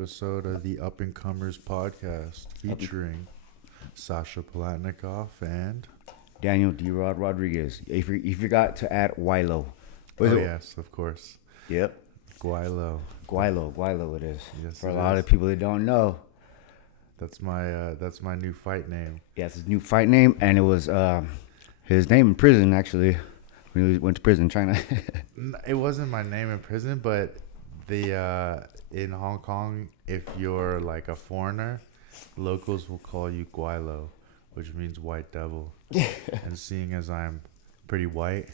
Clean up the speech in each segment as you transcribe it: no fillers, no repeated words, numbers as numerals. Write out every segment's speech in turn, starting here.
episode of the Up and Comers podcast featuring Sasha Palatnikov and Daniel Rodriguez. You forgot to add Wilo. yes, of course, Yep. Guilo. Guilo it is. Yes, For a it lot is. of people that don't know. That's my new fight name. Yeah, it's his new fight name, and it was his name in prison, actually. When he went to prison, China. It wasn't my name in prison, but the in Hong Kong, if you're like a foreigner, locals will call you Guilo, which means white devil. And seeing as I'm pretty white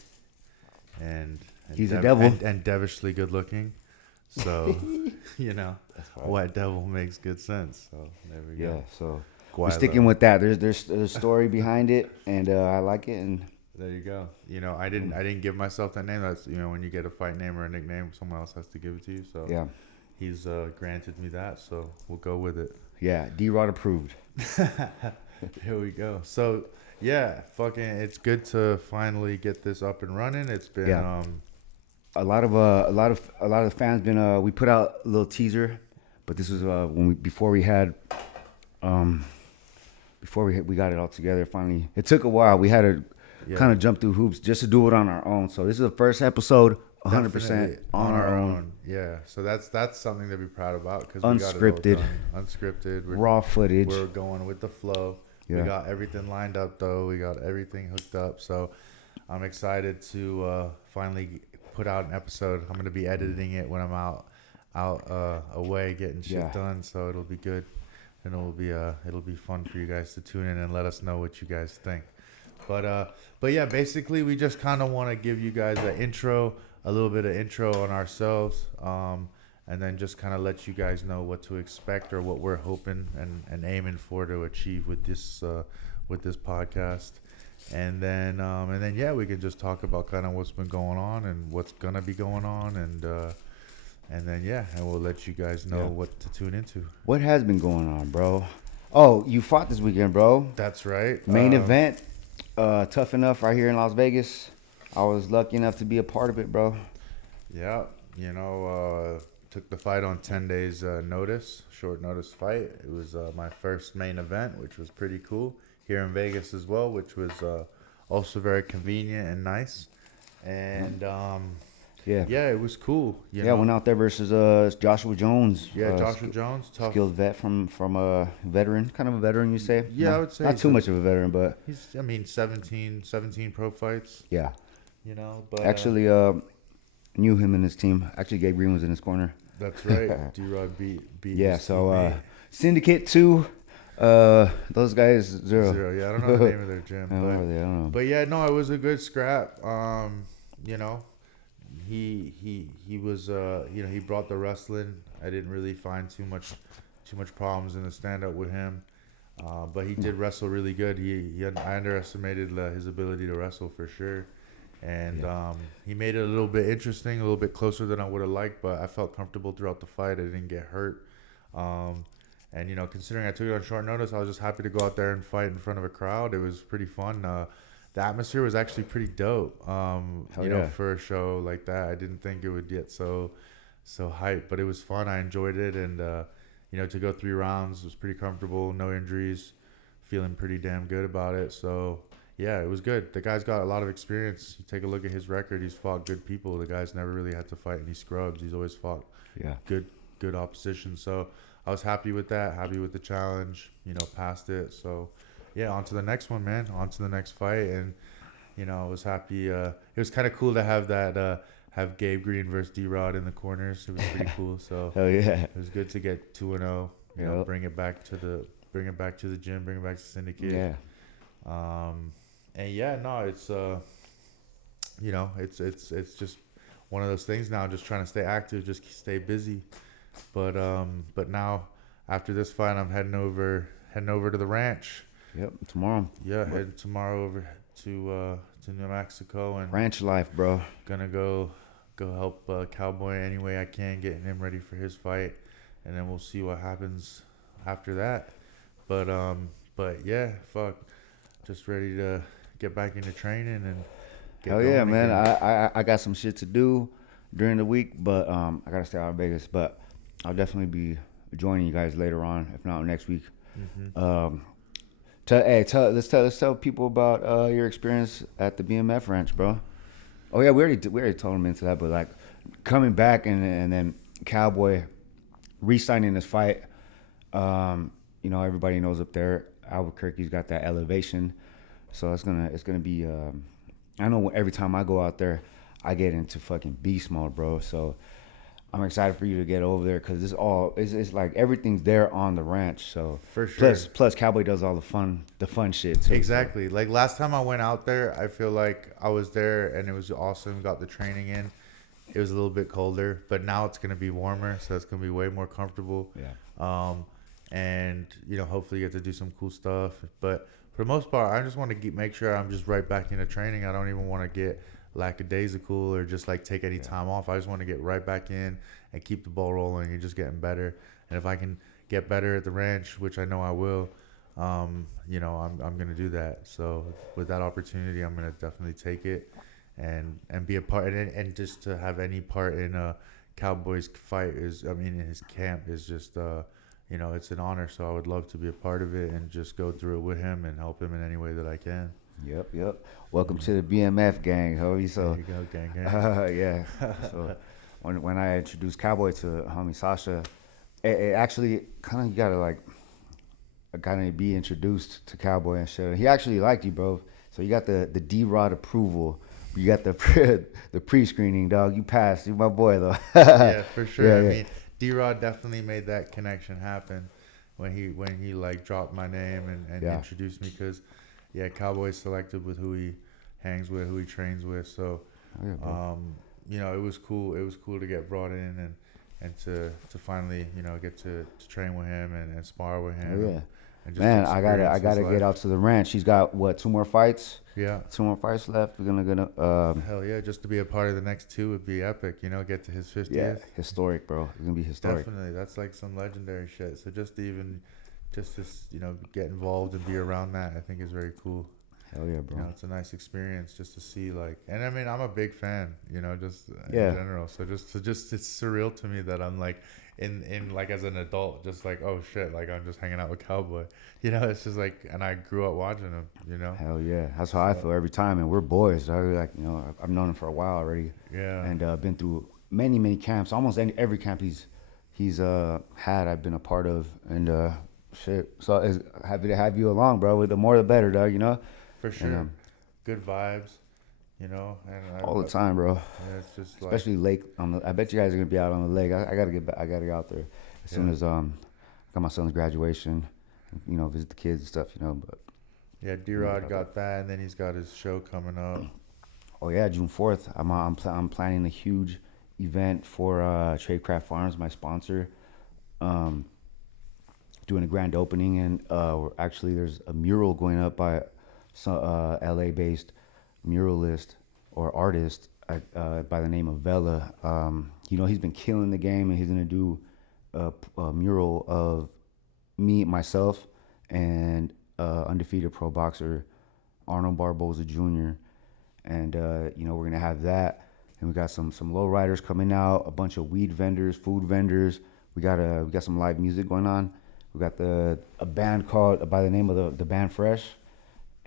and He's a devil. and devilishly good looking, so That's right. white devil makes good sense. So there we Yeah, go. so we're Guilo. sticking with that. There's a story behind it, and I like it. And There you go. I didn't give myself that name. That's when you get a fight name or a nickname, someone else has to give it to you. So yeah, he's granted me that, so we'll go with it. yeah, D-Rod approved. Here we go. So yeah, it's good to finally get this up and running. It's been Yeah. A lot of fans been we put out a little teaser, but this was before we got it all together. Finally, it took a while. We had to kind of jump through hoops just to do it on our own. So this is the first episode, 100% definitely on our own, Yeah. So that's something to be proud about because Unscripted. Unscripted. raw footage. We're going with the flow. Yeah. We got everything lined up though. We got everything hooked up. So I'm excited to finally put out an episode. I'm gonna be editing it when I'm out away getting shit Yeah. done. So it'll be good, and it'll be fun for you guys to tune in and let us know what you guys think. But yeah, basically we just kind of want to give you guys a little bit of intro on ourselves, and then just kind of let you guys know what to expect or what we're hoping and aiming for to achieve with this podcast. And then yeah, we can just talk about kind of what's been going on and what's gonna be going on, and then yeah, and we'll let you guys know what to tune into. What has been going on, bro? Oh, you fought this weekend, bro. That's right. Main event, Tough Enough right here in Las Vegas. I was lucky enough to be a part of it, bro. Yeah, took the fight on 10 days notice, short notice fight. It was my first main event, which was pretty cool here in Vegas as well, which was also very convenient and nice. And yeah, it was cool. Went out there versus Joshua Jones. Yeah, Joshua Jones, tough. Skilled vet from a veteran, kind of a veteran, you say? Yeah, No, I would say not too much of a veteran, but he's 17 pro fights. yeah. But Actually, knew him and his team. Actually, Gabe Green was in his corner. that's right. D-Rod beat. Yeah, his so teammate. Syndicate 2, those guys, zero. Yeah, I don't know the name of their gym, I don't know. but yeah, no, it was a good scrap. He was he brought the wrestling. I didn't really find too much problems in the stand up with him, but he did wrestle really good. I underestimated his ability to wrestle for sure, and he made it a little bit interesting, a little bit closer than I would have liked. But I felt comfortable throughout the fight. I didn't get hurt. And considering I took it on short notice, I was just happy to go out there and fight in front of a crowd. It was pretty fun. The atmosphere was actually pretty dope. For a show like that, I didn't think it would get so hype, but it was fun. I enjoyed it, and to go 3 rounds was pretty comfortable. No injuries, feeling pretty damn good about it. So yeah, it was good. The guy's got a lot of experience. You take a look at his record; he's fought good people. The guy's never really had to fight any scrubs. He's always fought good opposition. So I was happy with that. Happy with the challenge. Passed it. So yeah, on to the next one, man. On to the next fight, and I was happy. It was kind of cool to have that. Have Gabe Green versus D-Rod in the corners. It was pretty cool. So Hell yeah. it was good to get 2-0. Bring it back to the gym. Bring it back to Syndicate. Yeah. And yeah, no, it's it's just one of those things now. Just trying to stay active, just stay busy. But now after this fight, I'm heading over to the ranch. Yep, tomorrow. Yeah, heading tomorrow over to New Mexico and Ranch life, bro. gonna go help Cowboy any way I can, getting him ready for his fight, and then we'll see what happens after that. But yeah, fuck, just ready to get back into training and get Hell yeah, going man. again. I got some shit to do during the week, but I gotta stay out of Vegas. But I'll definitely be joining you guys later on, if not next week. Mm-hmm. Let's tell people about your experience at the BMF ranch, bro. Oh yeah, we already told them into that, but like coming back and then Cowboy re-signing this fight. You know, everybody knows up there, Albuquerque's got that elevation, so it's gonna be. I know every time I go out there, I get into fucking beast mode, bro. So I'm excited for you to get over there because it's like everything's there on the ranch. So for sure. Plus Cowboy does all the fun shit too. Exactly. So. Like last time I went out there, I feel like I was there and it was awesome. Got the training in. It was a little bit colder, but now it's gonna be warmer, so it's gonna be way more comfortable. Yeah. And you know, hopefully get to do some cool stuff. But for the most part, I just want to make sure I'm just right back into training. I don't even want to get lackadaisical or just like take any time off. I just want to get right back in and keep the ball rolling and just getting better. And if I can get better at the ranch, which I know I will, you know, I'm gonna do that. So with that opportunity, I'm gonna definitely take it and be a part. And just to have any part in a Cowboys fight in his camp is just you know, it's an honor. So I would love to be a part of it and just go through it with him and help him in any way that I can. Yep. Welcome to the BMF gang, homie. So there you go, gang. Yeah. So when I introduced Cowboy to homie Sasha, it actually kind of gotta be introduced to Cowboy and shit. He actually liked you, bro. So you got the D-Rod approval. You got the pre-screening, dog. You passed. You're my boy, though. Yeah, for sure. Yeah, I mean, D-Rod definitely made that connection happen when he like dropped my name and introduced me because, yeah, Cowboy's selective with who he hangs with, who he trains with. So, you know, it was cool. It was cool to get brought in and to finally, you know, get to train with him and spar with him. Oh, yeah. And just man, I gotta get out to the ranch. He's got what, 2 more fights? Yeah, 2 more fights left. We're gonna hell yeah, just to be a part of the next 2 would be epic. You know, get to his 50th. Yeah, historic, bro. It's gonna be historic. Definitely, that's like some legendary shit. So just to you know, get involved and be around that, I think is very cool. Hell yeah, bro. You know, it's a nice experience just to see like, and I mean, I'm a big fan. You know, just in general. So just it's surreal to me that I'm like in like as an adult, just like, oh shit, like I'm just hanging out with Cowboy. You know, it's just like, and I grew up watching him. You know. Hell yeah, that's how I feel every time, and we're boys. Like, you know, I've known him for a while already. Yeah. And been through many camps. Almost every camp he's had, I've been a part of, and shit. So happy to have you along, bro. The more the better, dog. You know. For sure. And, good vibes. You know, and all the time, bro. Yeah, it's just like, especially lake on the. I bet you guys are gonna be out on the lake. I gotta get back. I gotta get out there as soon as got my son's graduation. You know, visit the kids and stuff. You know, but yeah, D-Rod got that, and then he's got his show coming up. Oh yeah, June 4th. I'm planning a huge event for Tradecraft Farms, my sponsor. Doing a grand opening, and actually there's a mural going up by LA-based muralist or artist by the name of Vela. You know, he's been killing the game, and he's gonna do a mural of myself, and undefeated pro boxer Arnold Barboza Jr. And you know, we're gonna have that, and we got some low riders coming out, a bunch of weed vendors, food vendors. We got some live music going on. We got a band called by the name of the band Fresh.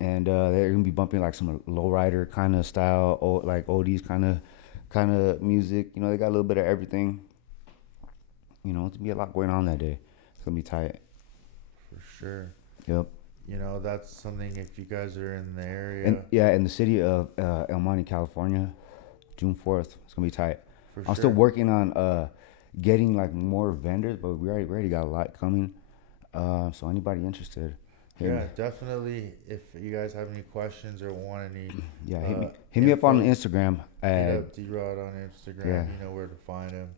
And they're gonna be bumping like some lowrider kind of style, like oldies kind of music. You know, they got a little bit of everything. You know, it's gonna be a lot going on that day. It's gonna be tight. For sure. Yep. You know, that's something if you guys are in the area. In the city of El Monte, California, June 4th. It's gonna be tight. For I'm still working on getting like more vendors, but we already got a lot coming. So anybody interested? Yeah, definitely. If you guys have any questions or want any, hit me up on Instagram. Hit up D-Rod on Instagram. Yeah. You know where to find him.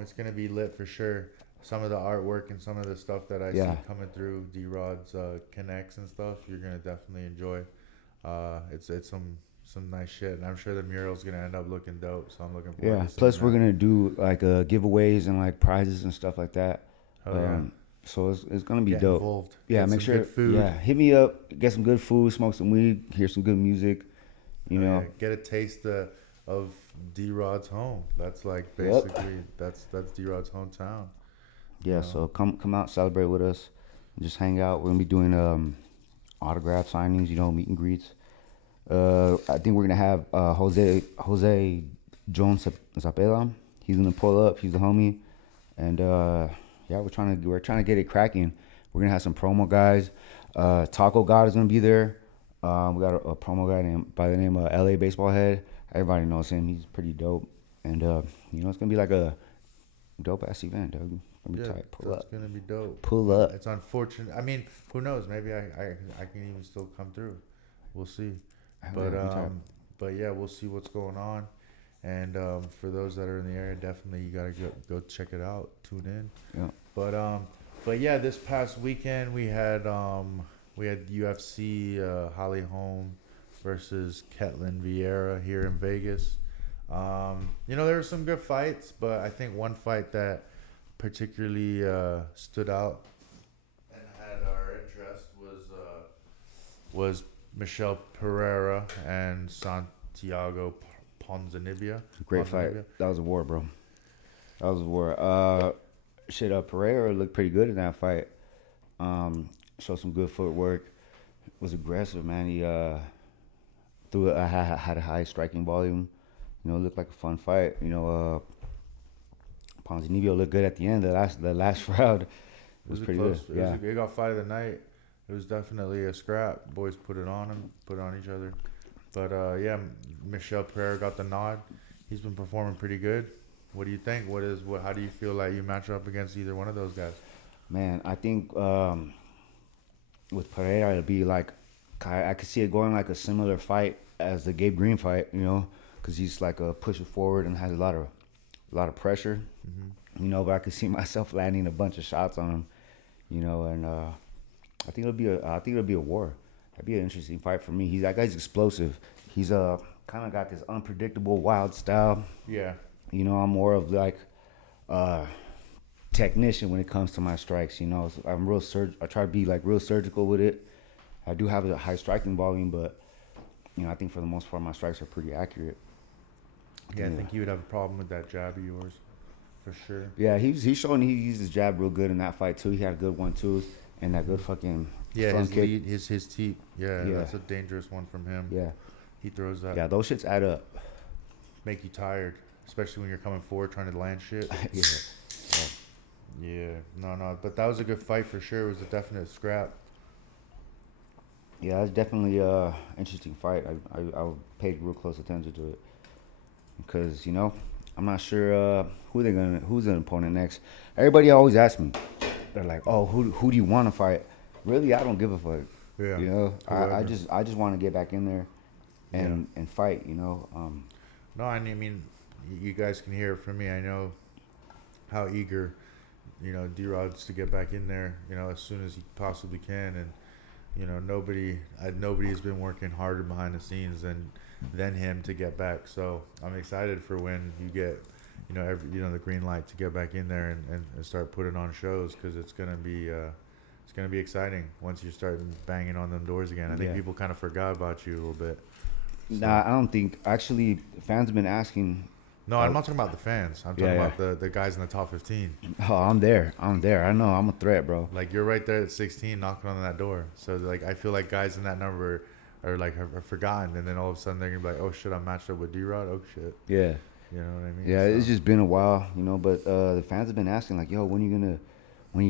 It's gonna be lit for sure. Some of the artwork and some of the stuff that I see coming through D-Rod's connects and stuff, you're gonna definitely enjoy. It's some nice shit, and I'm sure the mural's gonna end up looking dope. So I'm looking forward. Yeah. To Plus, we're gonna do like giveaways and like prizes and stuff like that. So it's gonna be dope. Involved. Yeah, make sure. Food. Yeah, hit me up. Get some good food, smoke some weed, hear some good music. You know, get a taste of D-Rod's home. That's like basically that's D-Rod's hometown. Yeah, so come out, celebrate with us, just hang out. We're gonna be doing autograph signings, meet and greets. I think we're gonna have Jose Jones Zapela. He's gonna pull up. He's the homie, and yeah, we're trying to get it cracking. We're gonna have some promo guys. Taco God is gonna be there. We got a promo guy by the name of LA Baseball Head. Everybody knows him. He's pretty dope, and it's gonna be like a dope ass event, dog. It's gonna be tight. Pull up. It's gonna be dope. Pull up. It's unfortunate. I mean, who knows? Maybe I can even still come through. We'll see. But yeah, we'll see what's going on. And for those that are in the area, definitely you gotta go check it out. Tune in. Yeah. But yeah, this past weekend we had UFC Holly Holm versus Ketlin Vieira here in Vegas. There were some good fights, but I think one fight that particularly stood out and had our interest was Michelle Pereira and Santiago Ponzinibbio. Great fight. That was a war, bro. That was a war. Pereira looked pretty good in that fight. Showed some good footwork. Was aggressive, man. He had a high striking volume. Looked like a fun fight. Ponzinibbio looked good at the end. The last round was pretty close. Good. It got fight of the night. It was definitely a scrap. Boys put it on each other. But yeah, Michelle Pereira got the nod. He's been performing pretty good. What do you think? How do you feel like you match up against either one of those guys? Man, I think with Pereira it'll be like I could see it going like a similar fight as the Gabe Green fight, because he's like a pusher forward and has a lot of pressure, But I could see myself landing a bunch of shots on him, and I think it'll be a war. That'd be an interesting fight for me. That guy's explosive. He's kind of got this unpredictable, wild style. Yeah. I'm more of like technician when it comes to my strikes. So I'm I try to be like real surgical with it. I do have a high striking volume, but I think for the most part my strikes are pretty accurate. Yeah, I think you would have a problem with that jab of yours, for sure. Yeah, he's showing he used his jab real good in that fight too. He had a good 1-2s and that good fucking his kick. lead, his teep. Yeah, that's a dangerous one from him. Yeah, he throws that. Yeah, those shits add up. Make you tired, especially when you're coming forward trying to land shit. Yeah, no, but that was a good fight for sure. It was a definite scrap. Yeah, it's definitely a interesting fight. I paid real close attention to it because I'm not sure who's an opponent next. Everybody always asks me, they're like, "Oh, who do you want to fight?" Really, I don't give a fuck. Yeah. I just want to get back in there and fight. No, I mean, you guys can hear it from me. I know how eager, D-Rod's to get back in there, as soon as he possibly can, and nobody has been working harder behind the scenes than him to get back. So I'm excited for when you get, the green light to get back in there and start putting on shows, because it's gonna be exciting once you start banging on them doors again. I think people kind of forgot about you a little bit. So. Nah, I don't think. Actually, fans have been asking. No, I'm not talking about the fans. I'm talking about the guys in the top 15. Oh, I'm there. I know. I'm a threat, bro. Like, you're right there at 16 knocking on that door. So, like, I feel like guys in that number are forgotten. And then all of a sudden they're going to be like, oh, shit, I'm matched up with D-Rod. Oh, shit. Yeah. You know what I mean? Yeah, it's just been a while, but the fans have been asking, like, yo, when you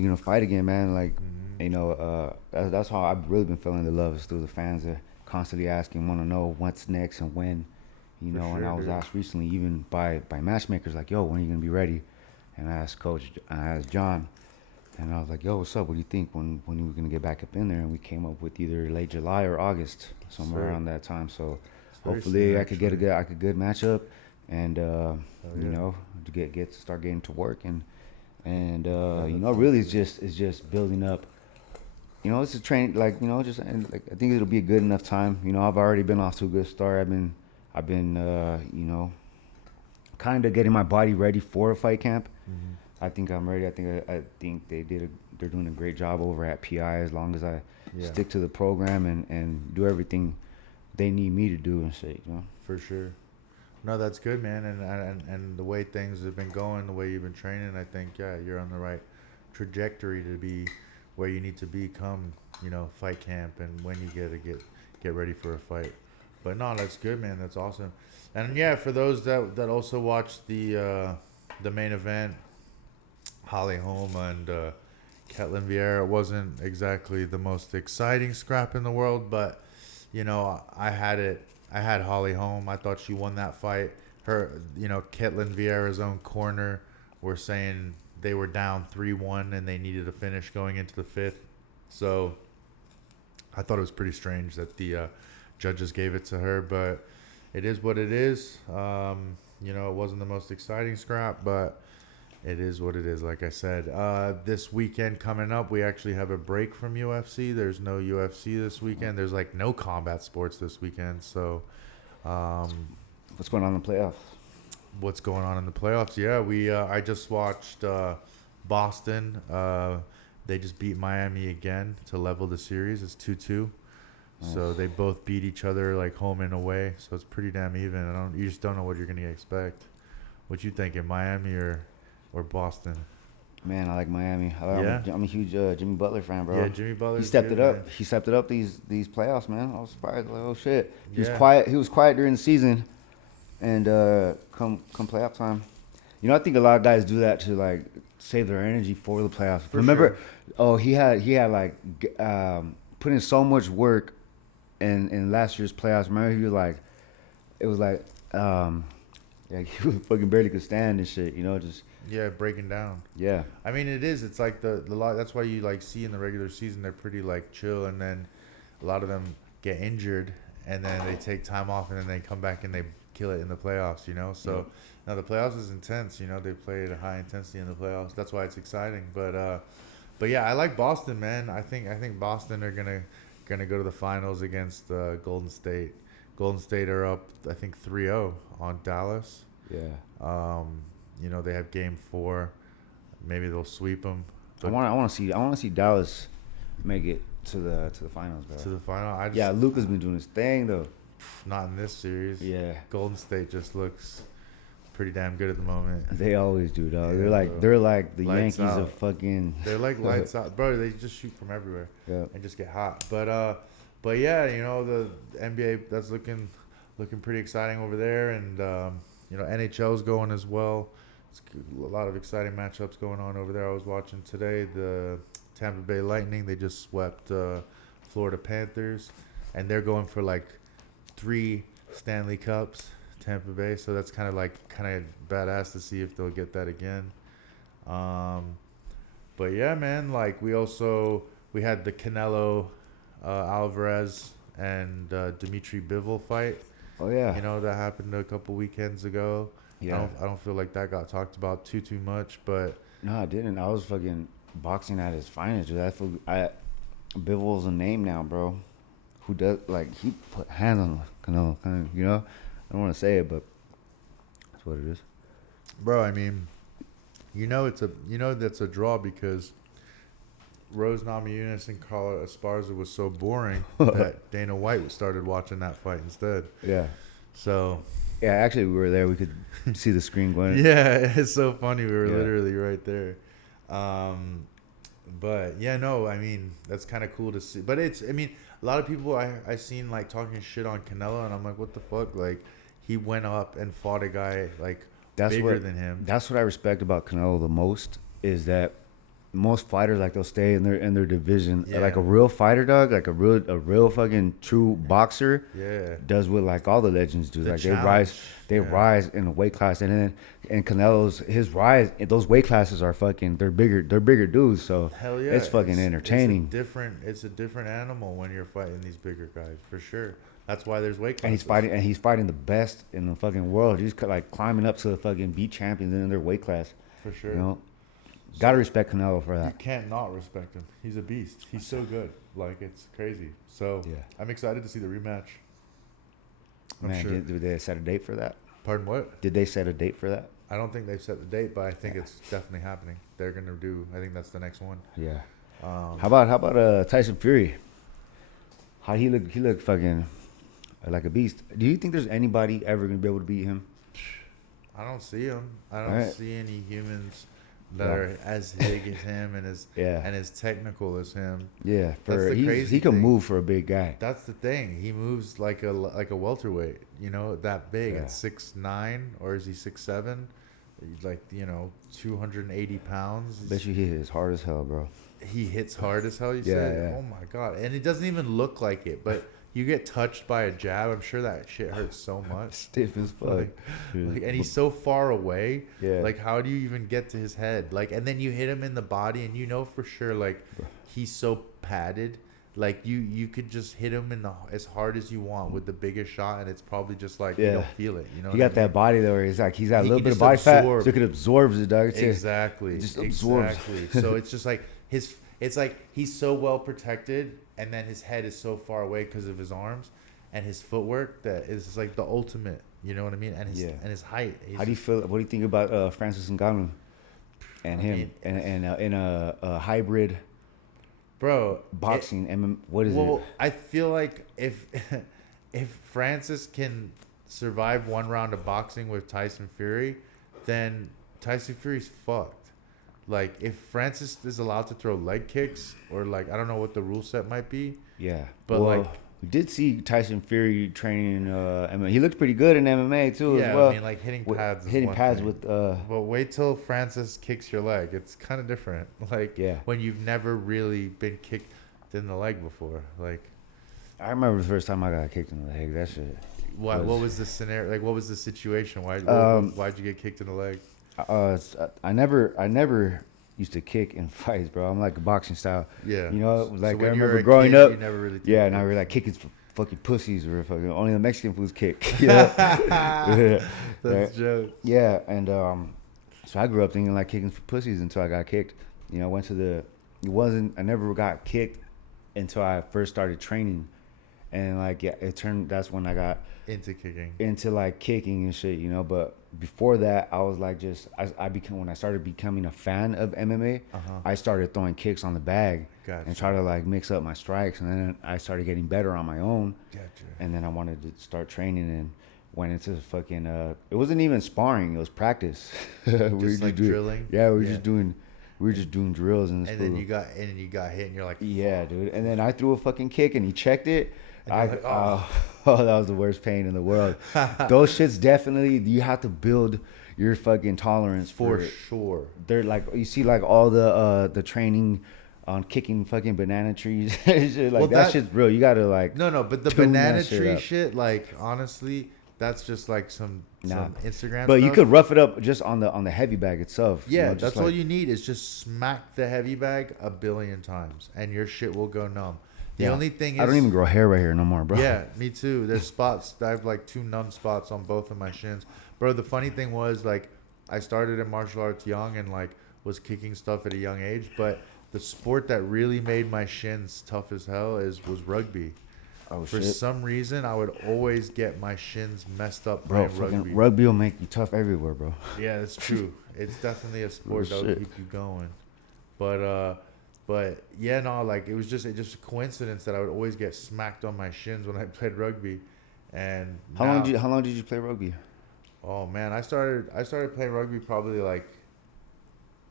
gonna fight again, man? Like, that's how I've really been feeling the love is through the fans. Are constantly asking, want to know what's next and when. And I was asked recently, even by matchmakers, like, yo, when are you going to be ready? And I asked John, and I was like, yo, what's up? What do you think? When are we going to get back up in there? And we came up with either late July or August, somewhere around that time. So hopefully I could get a good matchup and, to get to start getting to work. And really it's just building up. It's a training, I think it'll be a good enough time. I've already been off to a good start. I've been, kind of getting my body ready for a fight camp. Mm-hmm. I think I'm ready. I think they're doing a great job over at PI, as long as I stick to the program and do everything they need me to do and shit. For sure. No, that's good, man. And the way things have been going, the way you've been training, I think you're on the trajectory to be where you need to be come, fight camp and when you get ready for a fight. But no, that's good, man. That's awesome. And yeah, for those that also watched the main event, Holly Holm and Ketlin Vieira, it wasn't exactly the most exciting scrap in the world, but I had Holly Holm. I thought she won that fight. Her, Ketlin Vieira's own corner were saying they were down 3-1 and they needed a finish going into the fifth. So I thought it was pretty strange that the judges gave it to her, but it is what it is. It wasn't the most exciting scrap, but it is what it is. Like I said, this weekend coming up, we actually have a break from UFC. There's no UFC this weekend. There's like no combat sports this weekend. So, what's going on in the playoffs? What's going on in the playoffs? Yeah, I just watched Boston. They just beat Miami again to level the series. It's 2-2. Nice. So they both beat each other like home and away. So it's pretty damn even. You just don't know what you're gonna expect. What you thinking, Miami or Boston? Man, I like Miami. Yeah? I'm a huge Jimmy Butler fan, bro. Yeah, Jimmy Butler. He stepped it up. Man. He stepped it up these playoffs, man. I was surprised. Like, oh shit. He was Yeah. quiet. He was quiet during the season, and come playoff time, I think a lot of guys do that to like save their energy for the playoffs. Remember, he had like put in so much work in last year's playoffs. Remember, he was like, it was like he fucking barely could stand and shit. Just. Yeah, breaking down. Yeah. I mean, it is. It's like the lot. That's why you like see in the regular season they're pretty like chill, and then a lot of them get injured, and then they take time off, and then they come back and they kill it in the playoffs. So now the playoffs is intense. They play at a high intensity in the playoffs. That's why it's exciting. But yeah, I like Boston, man. I think Boston are gonna go to the finals against Golden State. Golden State are up, I think 3-0 on Dallas. Yeah. They have game 4. Maybe they'll sweep them. I want to see Dallas make it to the finals, bro. To the final. Luka's been doing his thing though. Not in this series. Yeah. Golden State just looks pretty damn good at the moment. They always do, dog. Yeah, they're like the lights Yankees out. of fucking. They're like lights out, bro. They just shoot from everywhere. Yeah. And just get hot. But yeah, the NBA that's looking pretty exciting over there, and NHL's going as well. It's a lot of exciting matchups going on over there. I was watching today the Tampa Bay Lightning. They just swept Florida Panthers, and they're going for like 3 Stanley Cups, Tampa Bay. So that's kind of badass to see if they'll get that again. But yeah, man, like we had the Canelo Alvarez and Dimitri Bivol fight. Oh yeah. That happened a couple weekends ago. Yeah. I don't feel like that got talked about too much, but No, I didn't. I was fucking boxing at his finest, dude. Bivol's a name now, bro. Who does he put hands on Canelo? I don't want to say it, but that's what it is. bro, I mean, that's a draw because Rose Namajunas and Carla Esparza was so boring that Dana White started watching that fight instead. Yeah. So Yeah, actually, we were there. We could see the screen going. yeah, it's so funny. We were literally right there. But yeah, no, I mean, that's kind of cool to see. But a lot of people I seen like talking shit on Canelo, and I'm like, what the fuck? Like, he went up and fought a guy like bigger than him. That's what I respect about Canelo the most is that most fighters they'll stay in their division. Yeah. Like a real fighter, dog, like a real fucking true boxer. Yeah. Does what like all the legends do. The Like challenge. they rise in a weight class, and Canelo's his rise. Those weight classes are fucking. They're bigger dudes. So Hell yeah, it's fucking entertaining. It's a different animal when you're fighting these bigger guys for sure. That's why there's weight classes. And he's fighting the best in the fucking world. He's like climbing up to the fucking beat champions in their weight class. For sure. Gotta respect Canelo for You that. can't not respect him. He's a beast. He's so good. Like, it's crazy. So Yeah. I'm excited to see the rematch. I'm Man, sure. did they set a date for that? Pardon what? Did they set a date for that? I don't think they've set the date, but I think it's definitely happening. They're gonna do. I think that's the next one. Yeah. Um, How about Tyson Fury? How he look? He looked fucking like a beast. Do you think there's anybody ever gonna be able to beat him? I don't see him. I don't Right. see any humans that are as big as him and as technical as him. Yeah, That's the crazy he can thing. move for a big guy. That's the thing. He moves like a welterweight. You know, that big Yeah. at 6'9", or is he 6'7"? Like, 280 pounds. Bet you he hits hard as hell, bro. He hits hard as hell. You Yeah, said, yeah. oh my god, and it doesn't even look like it. But you get touched by a jab, I'm sure that shit hurts so much. Stiff as fuck. And he's so far away. Yeah. Like, how do you even get to his head? Like, and then you hit him in the body, and you know for sure, like, he's so padded. Like, you could just hit him as hard as you want with the biggest shot, and it's probably just like you don't feel it. You know, he got that body though, where he's got a little bit of body fat, so it absorbs it, dog. Exactly. It just absorbs. Exactly. So it's just like it's like he's so well protected, and then his head is so far away because of his arms and his footwork that is just like the ultimate. You know what I mean? And his height. How do you feel? What do you think about Francis Ngannou and him in a hybrid? Bro, boxing, what is it? Well, I feel like if Francis can survive one round of boxing with Tyson Fury, then Tyson Fury's fucked. Like, if Francis is allowed to throw leg kicks, or like, I don't know what the rule set might be. Yeah, but well, like, we did see Tyson Fury training MMA. He looked pretty good in MMA too. Yeah, as well. I mean, like hitting pads. With. But wait till Francis kicks your leg. It's kind of different. Like, when you've never really been kicked in the leg before. Like, I remember the first time I got kicked in the leg. That shit. What was the scenario? Like, what was the situation? Why'd you get kicked in the leg? I never used to kick in fights, bro. I'm like a boxing style. Yeah. You know, like so I remember growing up. You never really and I were like kicking for fucking pussies, or fucking only the Mexican fools kick. You know? That's a joke. Yeah, and so I grew up thinking like kicking for pussies until I got kicked. You know, I never got kicked until I first started training, and like that's when I got into like kicking and shit, you know. But before that, I was like when I started becoming a fan of MMA, I started throwing kicks on the bag and try to like mix up my strikes, and then I started getting better on my own. And then I wanted to start training and went into fucking it wasn't even sparring, it was practice. We were just drilling. Yeah, we were just doing drills and then you got hit and you're like, yeah, dude. And then I threw a fucking kick and he checked it. Like, that was the worst pain in the world. Those shits definitely, you have to build your fucking tolerance for sure. They're like, you see like all the training on kicking fucking banana trees. Shit, like that shit's real. You gotta like no, but the banana tree shit, like honestly, that's just like some Instagram. But stuff. you could rough it up just on the heavy bag itself. Yeah, you know, that's all you need is just smack the heavy bag 1 billion times, and your shit will go numb. The only thing is, I don't even grow hair right here no more, bro. Yeah, me too. There's spots. I have like 2 numb spots on both of my shins, bro. The funny thing was, like, I started in martial arts young and like was kicking stuff at a young age, but the sport that really made my shins tough as hell was rugby. Oh, For some reason, I would always get my shins messed up bro. playing rugby. Rugby will make you tough everywhere, bro. Yeah, that's true. It's definitely a sport that will keep you going. But yeah, no, like it was just a coincidence that I would always get smacked on my shins when I played rugby. And how long did you play rugby? Oh man, I started playing rugby probably like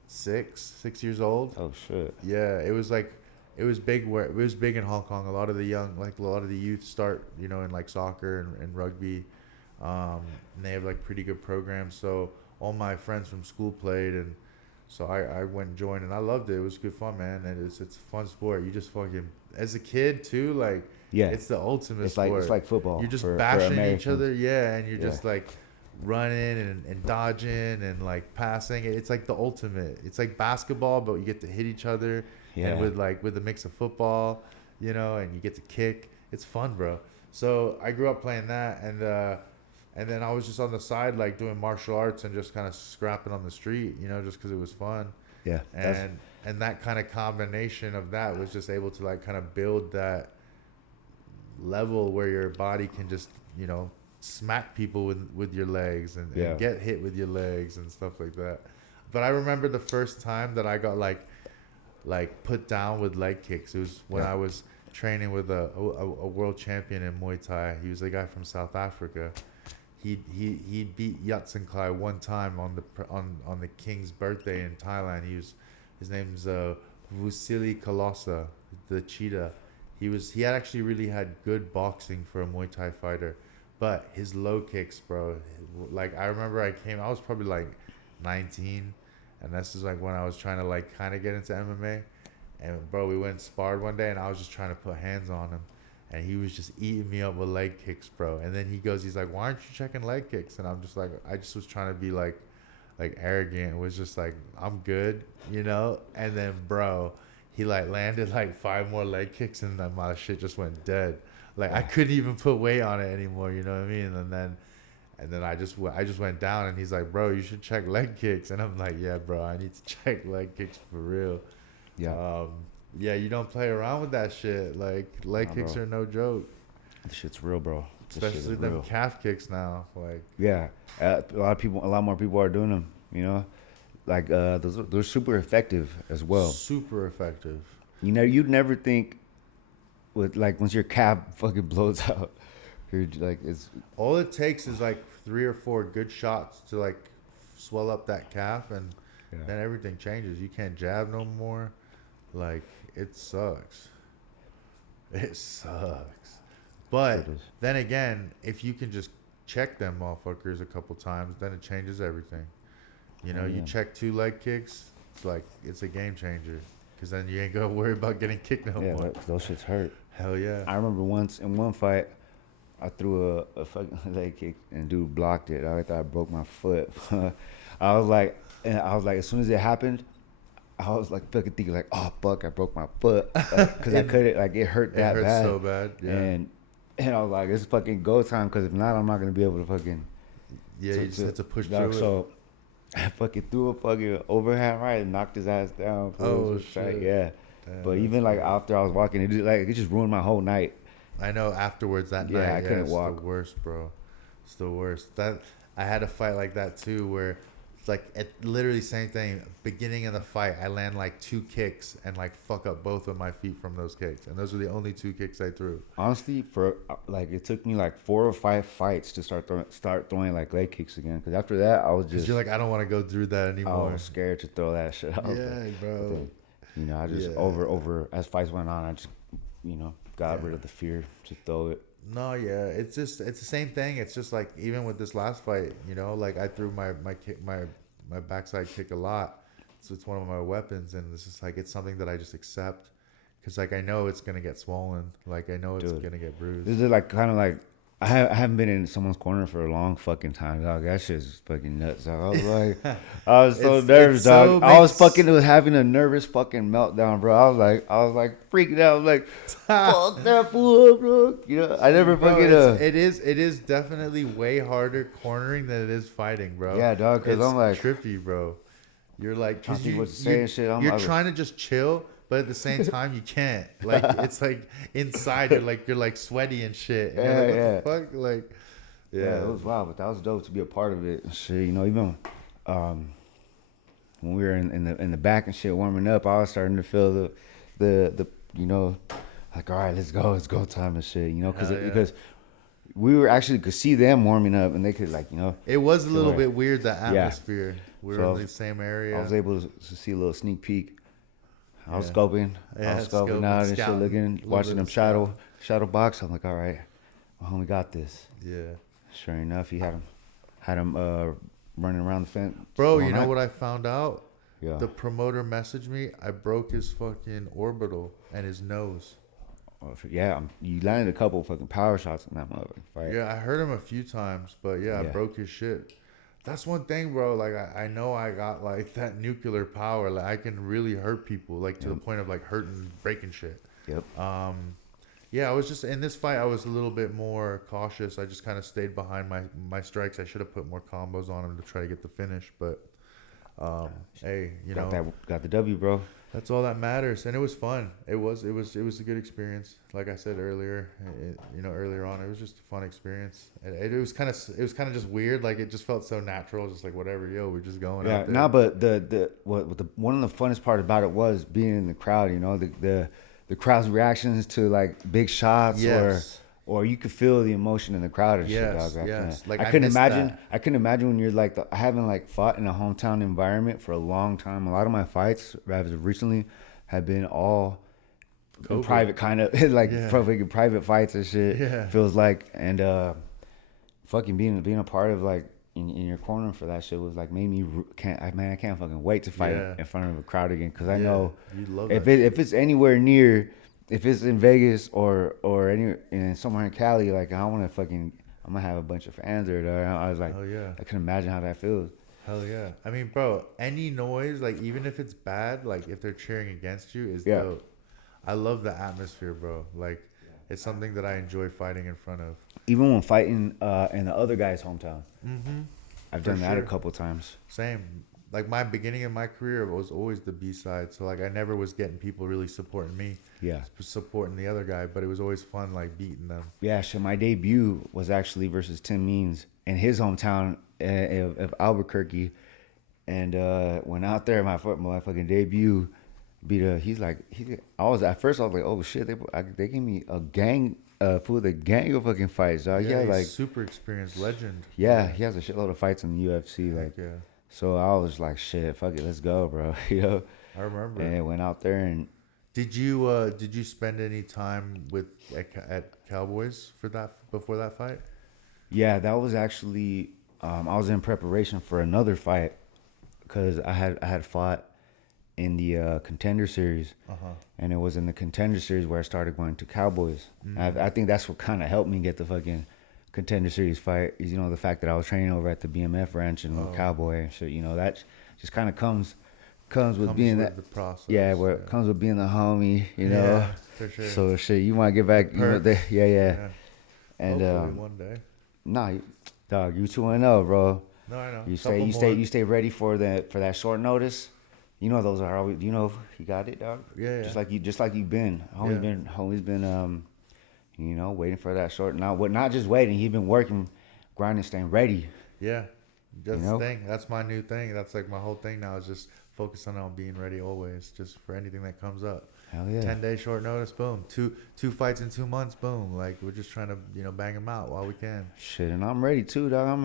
6 years old. Oh shit. Yeah, it was big in Hong Kong. A lot of the youth start, you know, in like soccer and rugby, and they have like pretty good programs. So all my friends from school played, and so I went and joined, and I loved it. It was good fun, man, and it's a fun sport. You just fucking, as a kid too, like, it's the ultimate sport. It's like football. You're just bashing each other, and you're just like running and dodging and like passing. It's like the ultimate. It's like basketball, but you get to hit each other. Yeah. And with a mix of football, you know, and you get to kick. It's fun, bro. So I grew up playing that, and then I was just on the side, like doing martial arts and just kind of scrapping on the street, you know, just because it was fun. Yeah. And that kind of combination of that was just able to like kind of build that level where your body can just, you know, smack people with your legs and get hit with your legs and stuff like that. But I remember the first time that I got like put down with leg kicks. It was when I was training with a world champion in Muay Thai. He was a guy from South Africa. he beat Yatsenkai one time on the king's birthday in Thailand. His name's Vasily Kalosa, the cheetah. He had actually really had good boxing for a Muay Thai fighter, but his low kicks, bro. Like I remember I was probably like 19, and this is like when I was trying to like kind of get into MMA, and bro, we went and sparred one day, and I was just trying to put hands on him. And he was just eating me up with leg kicks, bro. And then he's like, why aren't you checking leg kicks? And I'm just like, I just was trying to be like arrogant. It was just like, I'm good, you know? And then, bro, he like landed like 5 more leg kicks and then my shit just went dead. Like I couldn't even put weight on it anymore, you know what I mean? And then I just went down and he's like, bro, you should check leg kicks. And I'm like, yeah, bro, I need to check leg kicks for real. Yeah. Yeah, you don't play around with that shit. Like leg kicks bro. are no joke. This shit's real, bro. Especially them calf kicks now. Like yeah, a lot more people are doing them. You know, like they're super effective as well. Super effective. You know, you'd never think with like once your calf fucking blows out, you're like it's all it takes is like 3 or 4 good shots to like swell up that calf, and then everything changes. You can't jab no more. Like it sucks. It sucks. But then again, if you can just check them motherfuckers a couple times, then it changes everything. You know, you check 2 leg kicks, it's a game changer. Because then you ain't gonna worry about getting kicked no more. Yeah, those shits hurt. Hell yeah. I remember once in one fight, I threw a fucking leg kick and dude blocked it. I thought I broke my foot. I was like, as soon as it happened, I was like fucking thinking like, oh fuck, I broke my foot, because I couldn't, like, it hurt that bad. It hurt so bad. Yeah. And I was like, it's fucking go time, because if not, I'm not gonna be able to fucking. Yeah, you just have to push through it. So I fucking threw a fucking overhand right and knocked his ass down. Oh shit. Yeah. Damn, but even like after I was walking, it just ruined my whole night. I know afterwards that night. I couldn't walk. It's the worst, bro. It's the worst. That I had a fight like that too, where it's like literally same thing. Beginning of the fight, I land like 2 kicks and like fuck up both of my feet from those kicks, and those were the only 2 kicks I threw. Honestly, for like it took me like 4 or 5 fights to start throwing like leg kicks again. Because after that, I was just. You're like, I don't want to go through that anymore. I was scared to throw that shit out. Yeah, bro. Then, you know, I just over as fights went on, I just got rid of the fear to throw it. No, yeah, it's the same thing. It's just like even with this last fight, you know, like I threw my backside kick a lot, so it's one of my weapons, and it's just like it's something that I just accept, because like I know it's gonna get swollen, like I know it's gonna get bruised. This is like kind of like I haven't been in someone's corner for a long fucking time, dog. That shit's fucking nuts, dog. I was like, I was so nervous, dog. I was having a nervous fucking meltdown, bro. I was like freaking out. I was like, fuck that fool, bro. You know, I never fucking. It is definitely way harder cornering than it is fighting, bro. Yeah, dog. Because I'm like trippy, bro. You're like, trying to think what to say and shit. You're trying to just chill, but at the same time you can't. Like it's like inside you're like sweaty and shit. And yeah, like, yeah. What the fuck? Like, yeah, it was wild, but that was dope to be a part of it. Shit, you know, even when we were in the back and shit warming up, I was starting to feel the you know, like, all right, let's go time and shit. You know, because we were actually could see them warming up, and they could, like, you know. It was a little bit weird, the atmosphere. Yeah. We were in the same area. I was able to see a little sneak peek. I was scoping. I was scoping out and shit, looking, watching them shadow box. I'm like, all right, my homie got this. Yeah. Sure enough, he had him running around the fence. Bro, you know what I found out? Yeah. The promoter messaged me. I broke his fucking orbital and his nose. Yeah, you landed a couple fucking power shots in that motherfucking fight. Yeah, I heard him a few times, but I broke his shit. That's one thing, bro. Like, I know I got, like, that nuclear power. Like, I can really hurt people, like, to the point of, like, hurting, breaking shit. Yep. Yeah, I was just, in this fight, I was a little bit more cautious. I just kind of stayed behind my strikes. I should have put more combos on him to try to get the finish. But, hey, you know. Got the W, bro. That's all that matters. And it was fun. It was a good experience. Like I said earlier, earlier on, it was just a fun experience. And it was kind of just weird. Like, it just felt so natural. Just like, whatever, we're just going out there. Yeah, but one of the funnest part about it was being in the crowd, you know, the crowd's reactions to, like, big shots, or or you could feel the emotion in the crowd and shit, Yes, dog. yes. Like, I I couldn't miss imagine. that. I couldn't imagine when you're like, I haven't like fought in a hometown environment for a long time. A lot of my fights, as of recently, have been all in COVID. private, kind of like Yeah. fucking private fights and shit. Yeah. Feels like, and fucking being a part of like in your corner for that shit was like made me I can't fucking wait to fight Yeah. in front of a crowd again, because I Yeah. know You love if that if it's anywhere near, if it's in Vegas or any in somewhere in Cali, like I want to fucking, I'm gonna have a bunch of fans there. Dog. I was like, Hell yeah. I can imagine how that feels. Hell yeah. I mean, bro, any noise, like even if it's bad, like if they're cheering against you, is Yeah. dope. I love the atmosphere, bro. Like it's something that I enjoy fighting in front of. Even when fighting in the other guy's hometown, Mm-hmm. I've For done that a sure. couple times. Same. Like my beginning of my career was always the B side. So like I never was getting people really supporting me, Yeah. supporting the other guy, but it was always fun like beating them. Yeah, so my debut was actually versus Tim Means in his hometown of Albuquerque, and went out there. My fucking debut, I was at first I was like, oh shit, they gave me a gang, for the gang of fucking fights. Dog. Yeah, he's like super experienced legend. yeah, he has a shitload of fights in the UFC. Like, yeah. so I was like, shit, fuck it, let's go, bro. You know, I remember. and went out there and Did you spend any time at Cowboys for that before that fight? yeah, that was actually I was in preparation for another fight because I had fought in the Contender Series, and it was in the Contender Series where I started going to Cowboys. I think that's what kind of helped me get the fucking Contender Series fight. Is, you know, the fact that I was training over at the BMF ranch and with Cowboy and shit. You know, that just kind of comes with being with that. the process. Yeah, where it comes with being the homie. You know. Yeah, for sure. So shit, you want to get back? You know, Perks. yeah. And Hopefully one day. nah, dog, you 2-0, bro. No, I know. You Couple more. you stay ready for that short notice. You know those are always. You know you got it, dog. Yeah. Just like you've been. Homie's been you know, waiting for that short. Not just waiting. He's been working, grinding, staying ready. Yeah. That's You know? the thing. That's my new thing. That's like my whole thing now is just focusing on being ready always, just for anything that comes up. Hell yeah. 10-day short notice, boom. Two fights in 2 months, boom. Like we're just trying to bang them out while we can. Shit, and I'm ready too, dog. I'm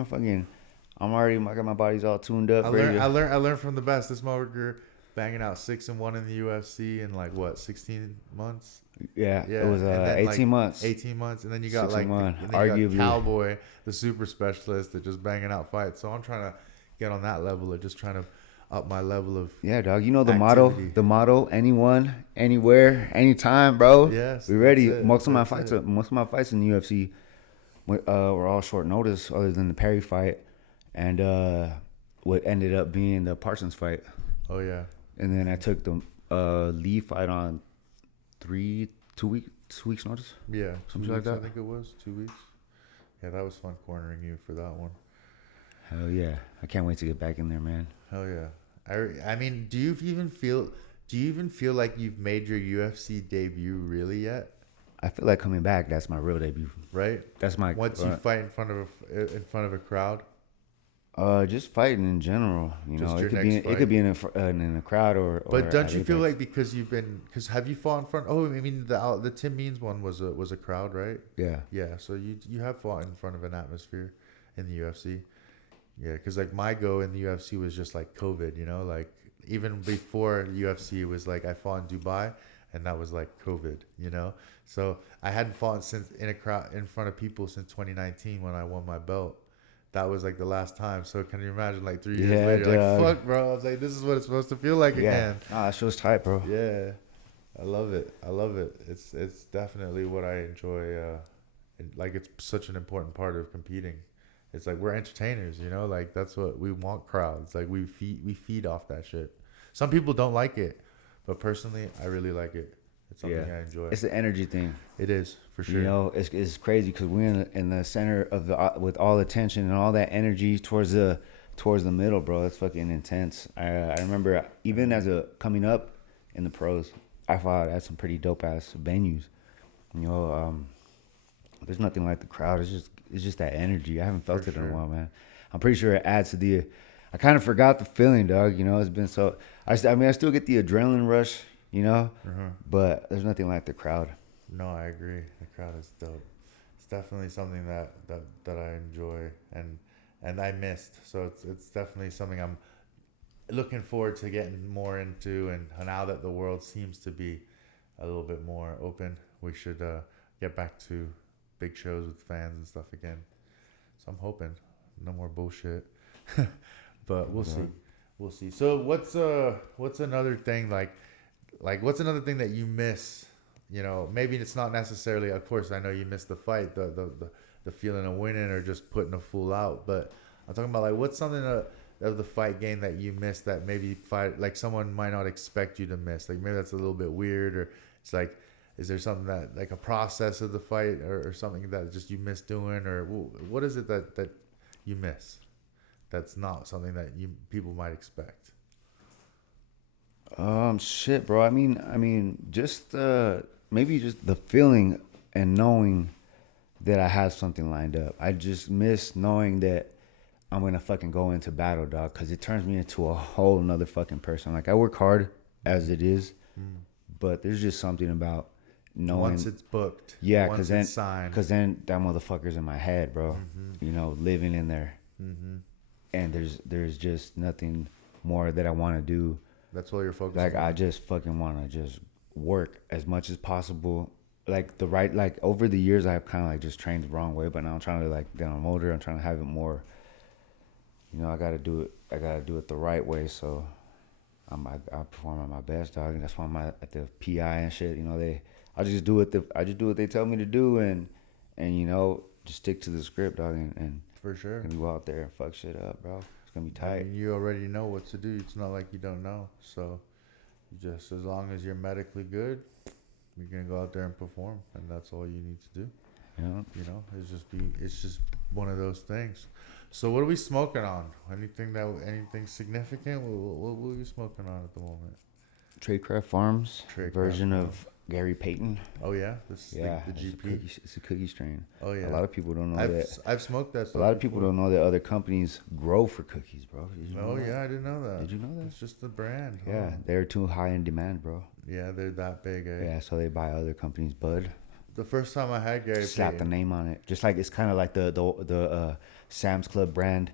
already. I got my body's all tuned up. I ready learned from the best. This motherfucker banging out 6-1 in the UFC in like what 16 months. Yeah, Yeah, it was and then, 18 like, months. 18 months, and then you got 6 like and 1, and then you arguably. got Cowboy, the super specialist that just banging out fights. So I'm trying to get on that level of just trying to up my level of Yeah, dog. You know activity. the motto, anyone, anywhere, anytime, bro. Yes, we ready. that's it. Most of my That's fights, it. in the UFC, were all short notice, other than the Perry fight, and what ended up being the Parsons fight. Oh yeah, And then I took the Lee fight on 2 weeks notice. yeah, Something 2 like weeks, I that. think it was 2 weeks. Yeah, that was fun cornering you for that one. Hell yeah, I can't wait to get back in there, man. Hell yeah. I mean, do you even feel like you've made your UFC debut really yet? I feel like coming back. That's my real debut. Right? That's my Once you fight in front of a crowd. just fighting in general, you Just know, your it could next be fight. in a crowd or. But don't at you feel Apex. like because have you fought in front? Oh, I mean the Tim Means one was a crowd, right? Yeah. Yeah, so you have fought in front of an atmosphere in the UFC. Yeah, because like my go in the UFC was just like COVID, like even before UFC, it was like I fought in Dubai, and that was like COVID, So I hadn't fought since in a crowd in front of people since 2019 when I won my belt. That was like the last time. So can you imagine like 3 years Yeah, later, dog. like fuck, bro? I was like, this is what it's supposed to feel like again. Nah, that show's tight, bro. Yeah, I love it. It's definitely what I enjoy. Like it's such an important part of competing. It's like we're entertainers, like that's what we want. Crowds, like we feed off that shit. Some people don't like it, but personally, I really like it. It's something I enjoy. It's the energy thing. It is for sure. You know, it's crazy because we're in the center of with all the tension and all that energy towards the middle, bro. It's fucking intense. I remember even coming up in the pros, I fought at some pretty dope ass venues. There's nothing like the crowd. It's just that energy. I haven't felt For it in a sure. while, man. I'm pretty sure it adds to the. I kind of forgot the feeling, dog. It's been so. I still get the adrenaline rush, but there's nothing like the crowd. No, I agree. The crowd is dope. definitely something that I enjoy and I missed. So it's definitely something I'm looking forward to getting more into. And now that the world seems to be a little bit more open, we should get back to big shows with fans and stuff again. So I'm hoping no more bullshit, but we'll see. We'll see. So what's another thing what's another thing that you miss? You know, maybe it's not necessarily. Of course, I know you miss the fight, the feeling of winning or just putting a fool out. But I'm talking about like what's something of the fight game that you miss that maybe someone might not expect you to miss. Like maybe that's a little bit weird, or it's like, is there something that like a process of the fight or something that just you miss doing, or what is it that you miss? That's not something that people might expect. Shit, bro. I mean, just maybe just the feeling and knowing that I have something lined up. I just miss knowing that I'm gonna fucking go into battle, dog, because it turns me into a whole another fucking person. Like I work hard as it is, but there's just something about knowing Once it's booked, yeah, once it's signed, because then that motherfucker's in my head, bro. You know, living in there, and there's just nothing more that I want to do. That's all you're focusing Like on. I just fucking want to just work as much as possible. Like over the years I've kind of like just trained the wrong way, but now I'm trying to like get on older. I'm trying to have it more. You know, I gotta do it the right way. So I perform at my best, dog, and that's why I'm at the PI and shit. You know, I just do what they tell me to do, and you know, just stick to the script, dog, and for sure. And go out there and fuck shit up, bro. It's gonna be tight. I mean, you already know what to do. It's not like you don't know. So, just as long as you're medically good, you're gonna go out there and perform, and that's all you need to do. Yeah. You know, it's just one of those things. So, what are we smoking on? Anything significant? What are we smoking on at the moment? Tradecraft Farms version of Gary Payton. Oh yeah, this is the GP. It's a cookie strain. Oh yeah. A lot of people don't know that. I've smoked that stuff. A lot of people don't know that other companies grow for cookies, bro. Did you know that? Yeah, I didn't know that. Did you know that? It's just the brand. Yeah, they're too high in demand, bro. Yeah, they're that big, eh? Yeah, so they buy other companies' bud. The first time I had Gary slap Payton, the name on it. Just like it's kind of like the Sam's Club brand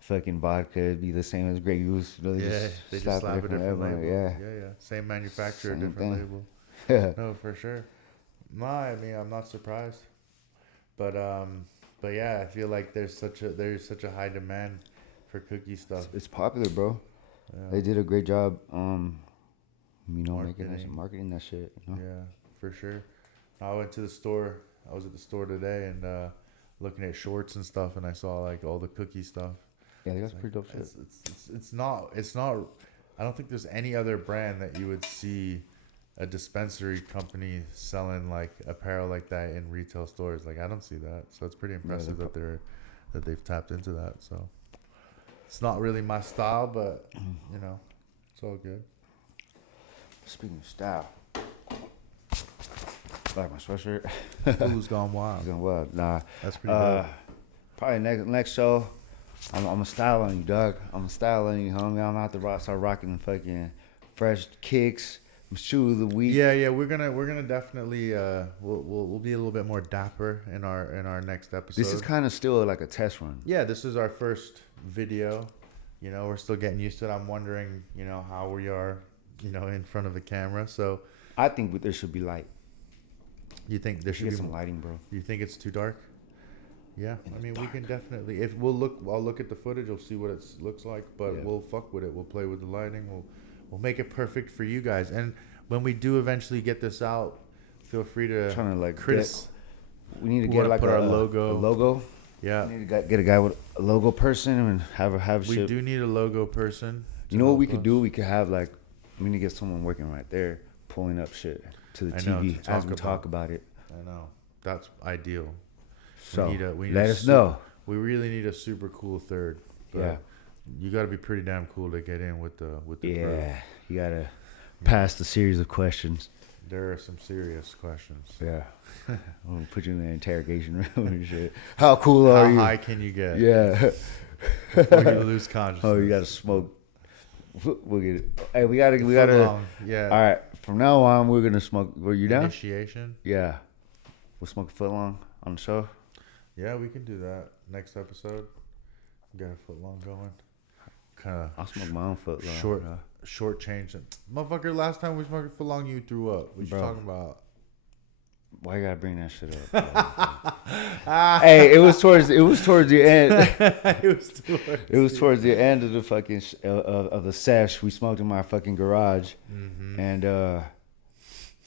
fucking vodka. It'd be the same as Grey Goose. You know, they just slap a different label. Yeah. Same manufacturer, Same different thing. label. Yeah. No, for sure. No, I mean I'm not surprised, but yeah, I feel like there's such a high demand for cookie stuff. It's popular, bro. Yeah. They did a great job. You know, marketing that shit. You know? Yeah, for sure. I went to the store. I was at the store today and looking at shorts and stuff, and I saw like all the cookie stuff. Yeah, that's pretty dope shit. It's not. I don't think there's any other brand that you would see a dispensary company selling like apparel like that in retail stores. Like I don't see that. So it's pretty impressive that they've tapped into that. So it's not really my style, but you know, it's all good. Speaking of style, like my sweatshirt. Who's gone wild? Gone wild. Nah, that's pretty dope. Probably next show. I'm a style on you, dog. I'm a style on you, homie. I'm out to start rocking fucking fresh kicks, shoe of the week. Yeah. We're gonna definitely we'll be a little bit more dapper in our next episode. This is kind of still like a test run. Yeah, this is our first video. You know, we're still getting used to it. I'm wondering, you know, how we are, you know, in front of the camera. So I think there should be light. You think there should be some lighting, bro? You think it's too dark? Yeah, I mean, we can definitely. I'll look at the footage. We'll see what it looks like, but we'll fuck with it. We'll play with the lighting. We'll make it perfect for you guys. And when we do eventually get this out, feel free to trying to like we need to get like our logo. A logo. Yeah. We need to get a guy with a logo person and have we shit. do need a logo person. You know what we could do? We could have like we need to get someone working right there, pulling up shit to the TV as we talk about it. I know. That's ideal. So let us know. We really need a super cool third. Yeah. You got to be pretty damn cool to get in with the yeah. crew. You got to pass the series of questions. There are some serious questions. Yeah. I'm going to put you in the interrogation room and shit. How cool are you? How high can you get? Yeah. Before you lose consciousness. Oh, you got to smoke. We'll get it. Hey, we got to. Yeah. All right. From now on, we're going to smoke. Were you down? Initiation? Yeah. We'll smoke a foot long on the show. Yeah, we can do that next episode. Got a foot long going. Kind I'll smoke my own foot long. short, Bro. short change. Motherfucker, last time we smoked a foot long, you threw up. What you Bro. talking about? Why you gotta bring that shit up? Hey, it was towards the end. It was towards the end of the fucking of the sesh. We smoked in my fucking garage, and I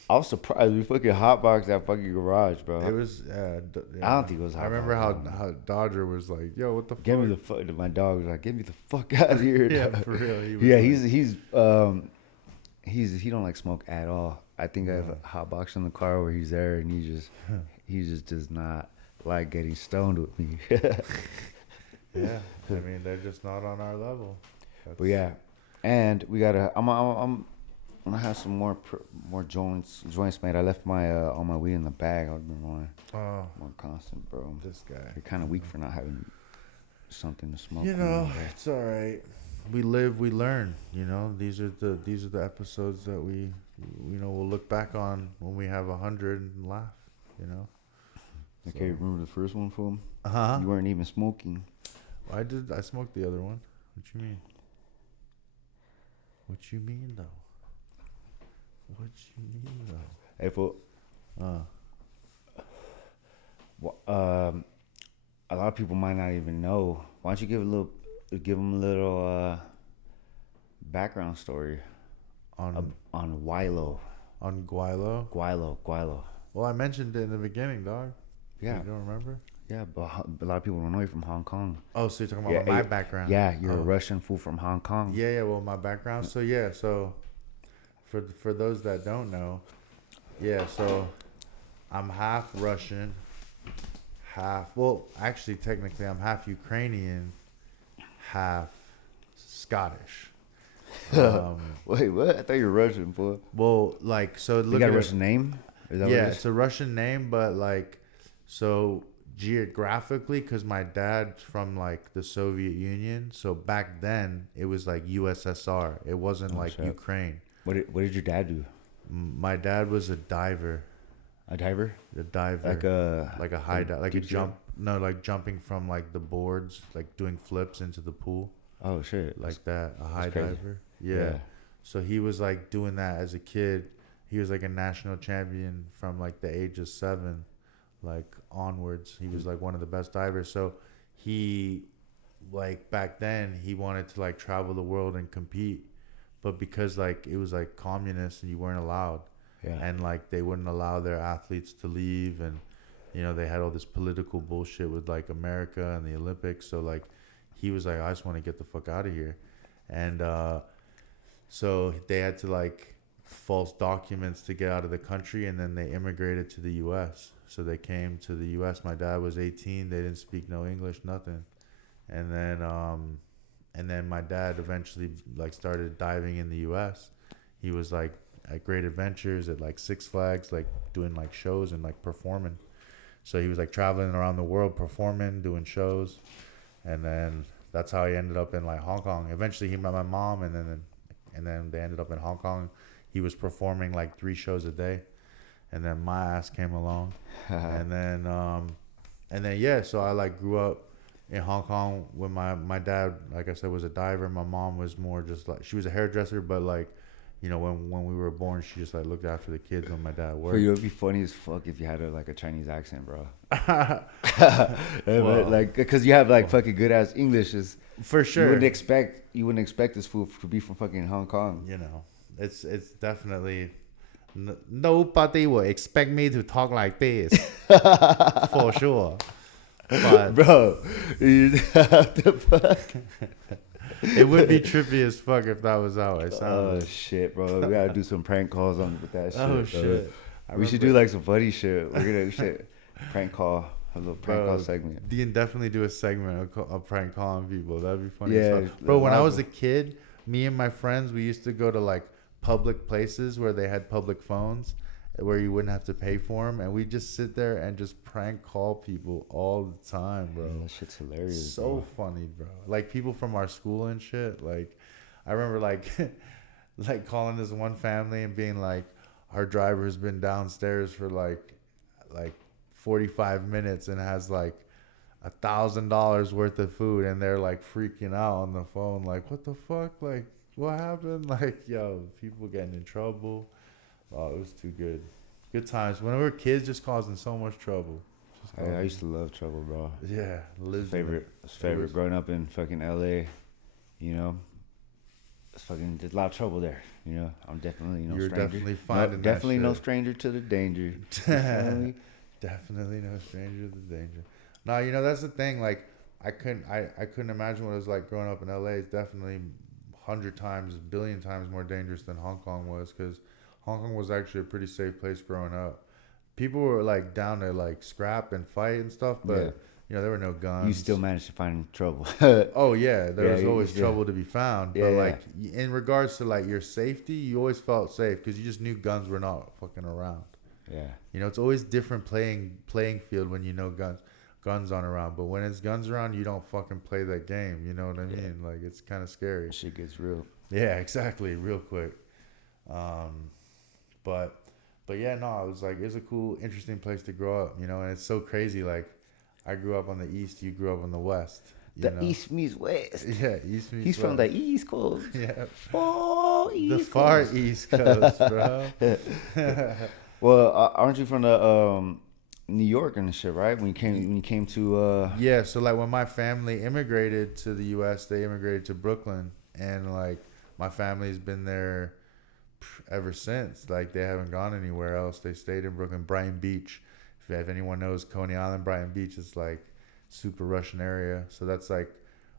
was surprised. We fucking hotboxed that fucking garage, bro. It was. I don't think it was. I remember how Dodger was like, "Yo, what the fuck?" Get me the fuck. My dog was like, "Get me the fuck out of here." Yeah, dog. for real. He don't like smoke at all. I think I have a hot box in the car where he's there, and he just does not like getting stoned with me. Yeah, I mean they're just not on our level. But yeah, and we gotta. I'm gonna have some more joints made. I left my all my weed in the bag. I've been more constant, bro. This guy. You're kind of weak for not having something to smoke. You know, it's all right. We live, we learn. You know, these are the episodes that we'll look back on when we have 100 and laugh. You know. Okay, remember the first one, fool? Uh-huh. You weren't even smoking. I smoked the other one. What you mean? What you mean though? What you mean though? Hey, fool. A lot of people might not even know. Why don't you give them a little background story on Wilo. On Guilo? Guilo. Well, I mentioned it in the beginning, dog. Yeah. You don't remember? Yeah, but a lot of people don't know you're from Hong Kong. Oh, so you're talking about my background? Yeah, you're a Russian fool from Hong Kong. Yeah. Well, my background. So for those that don't know, so I'm half Russian, actually technically I'm half Ukrainian, half Scottish. Wait, what? I thought you were Russian, fool. Well, like, so look, you got a Russian name? Is that what it is? It's a Russian name, but like, so geographically, because my dad's from like the Soviet Union, so back then it was like USSR. It wasn't like shit. Ukraine. What did your dad do? My dad was a diver. A diver? A diver. Like a high dive, like a jump. No, like jumping from like the boards, like doing flips into the pool. Oh shit! Like that, a high crazy. diver. Yeah. So he was like doing that as a kid. He was like a national champion from like the age of 7, like onwards. He was like one of the best divers. So he, like back then, he wanted to like travel the world and compete, but because like it was like communist and you weren't allowed, and like they wouldn't allow their athletes to leave, and you know they had all this political bullshit with like America and the Olympics. So like he was like, I just want to get the fuck out of here, and so they had to like false documents to get out of the country, and then they immigrated to the U.S. So they came to the U.S. My dad was 18. They didn't speak no English, nothing. And then my dad eventually like started diving in the U.S. He was like at Great Adventures, at like Six Flags, like doing like shows and like performing. So he was like traveling around the world performing, doing shows, and then that's how he ended up in like Hong Kong. Eventually he met my mom, and then they ended up in Hong Kong. He was performing like 3 shows a day, and then my ass came along, and then yeah. So I like grew up in Hong Kong with my dad. Like I said, was a diver. My mom was more just like, she was a hairdresser, but like, you know, when we were born, she just like looked after the kids when my dad worked. For you, it'd be funny as fuck if you had a Chinese accent, bro. Well, like, because you have like fucking good ass English. For sure. You wouldn't expect this fool to be from fucking Hong Kong. You know, it's definitely nobody will expect me to talk like this for sure. But Bro, what the fuck? It would be trippy as fuck if that was how I sounded. Oh shit, bro! We gotta do some prank calls on with that shit. Oh bro. shit! We should do like some funny shit. We should prank call, a little prank call segment. You can definitely do a segment of prank calling people. That'd be funny. Yeah, bro. When I was a kid, me and my friends, we used to go to like public places where they had public phones, where you wouldn't have to pay for them, and we just sit there and just prank call people all the time, bro. Yeah, that shit's hilarious. So funny, bro. Like people from our school and shit. Like I remember like like calling this one family and being like, our driver's been downstairs for like 45 minutes and has like $1,000 worth of food, and they're like freaking out on the phone, like, what the fuck, like, what happened? Like, yo, people getting in trouble. Oh, it was too good. Good times. When we were kids, just causing so much trouble. I used to love trouble, bro. Yeah, Favorite growing up in fucking LA, you know. It's fucking there's a lot of trouble there, you know. I'm definitely no You're stranger. definitely finding definitely that no shit. stranger to the danger. Definitely no stranger to the danger. No, you know, that's the thing. Like, I couldn't imagine what it was like growing up in LA. It's definitely 100 times, billion times more dangerous than Hong Kong was, because Hong Kong was actually a pretty safe place growing up. People were like down to like scrap and fight and stuff, but Yeah. you know, there were no guns. You still managed to find trouble. Oh yeah, there was you always still- trouble to be found. But like in regards to like your safety, you always felt safe because you just knew guns were not fucking around. Yeah. You know, it's always different playing field when you know guns aren't around. But when it's guns around, you don't fucking play that game. You know what I mean? Like, it's kind of scary. Shit gets real. Yeah, exactly, real quick. But yeah, no, it was a cool, interesting place to grow up. You know, and it's so crazy. Like, I grew up on the east, you grew up on the west. The East meets West. Yeah, East meets He's West. from the East Coast. Yeah. The Far East Coast, bro. Well, aren't you from the New York and shit, right? When you came to Yeah, so like when my family immigrated to the U.S., they immigrated to Brooklyn, and like my family's been there ever since. Like, they haven't gone anywhere else. They stayed in Brooklyn, Brighton Beach. If anyone knows Coney Island, Brighton Beach is like super Russian area. So that's like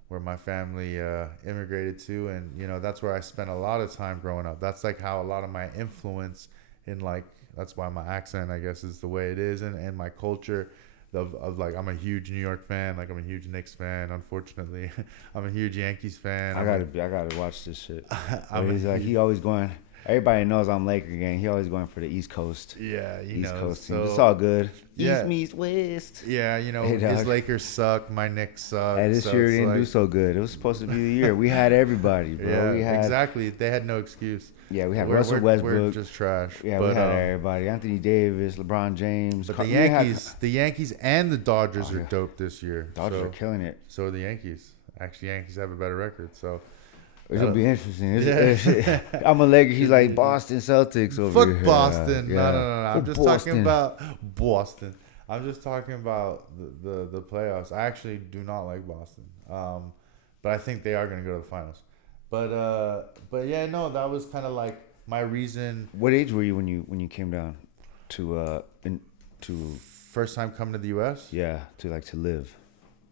where my family immigrated to, and you know, that's where I spent a lot of time growing up. That's like how a lot of my influence in, like, that's why my accent, I guess, is the way it is, and my culture of like, I'm a huge New York fan. Like, I'm a huge Knicks fan. Unfortunately, I'm a huge Yankees fan. I gotta watch this shit. He's like, he always going. Everybody knows I'm Laker gang. He always going for the East Coast. Yeah, East Coast team. so, It's all good. Yeah. East meets West. Yeah, you know, Hey, his dog. Lakers suck. My Knicks suck. Hey, this so year it's didn't like, do so good. It was supposed to be the year. We had everybody, bro. Yeah, we had, exactly. They had no excuse. Yeah, we had We're- Russell we're Westbrook. just trash. Yeah, but, we had everybody. Anthony Davis, LeBron James. But Car- the we had- Yankees and the Dodgers Oh, are yeah. dope this year. Dodgers so, are killing it. So are the Yankees. Actually, Yankees have a better record. So It's gonna be interesting. Yeah. I'm a Laker. He's like Boston Celtics over fuck here. Boston. Yeah. No. I'm Fuck just Boston. talking about Boston. I'm just talking about the playoffs. I actually do not like Boston. But I think they are gonna go to the finals. But yeah, no, that was kind of like my reason. What age were you when you came down to First time coming to the U.S. to live?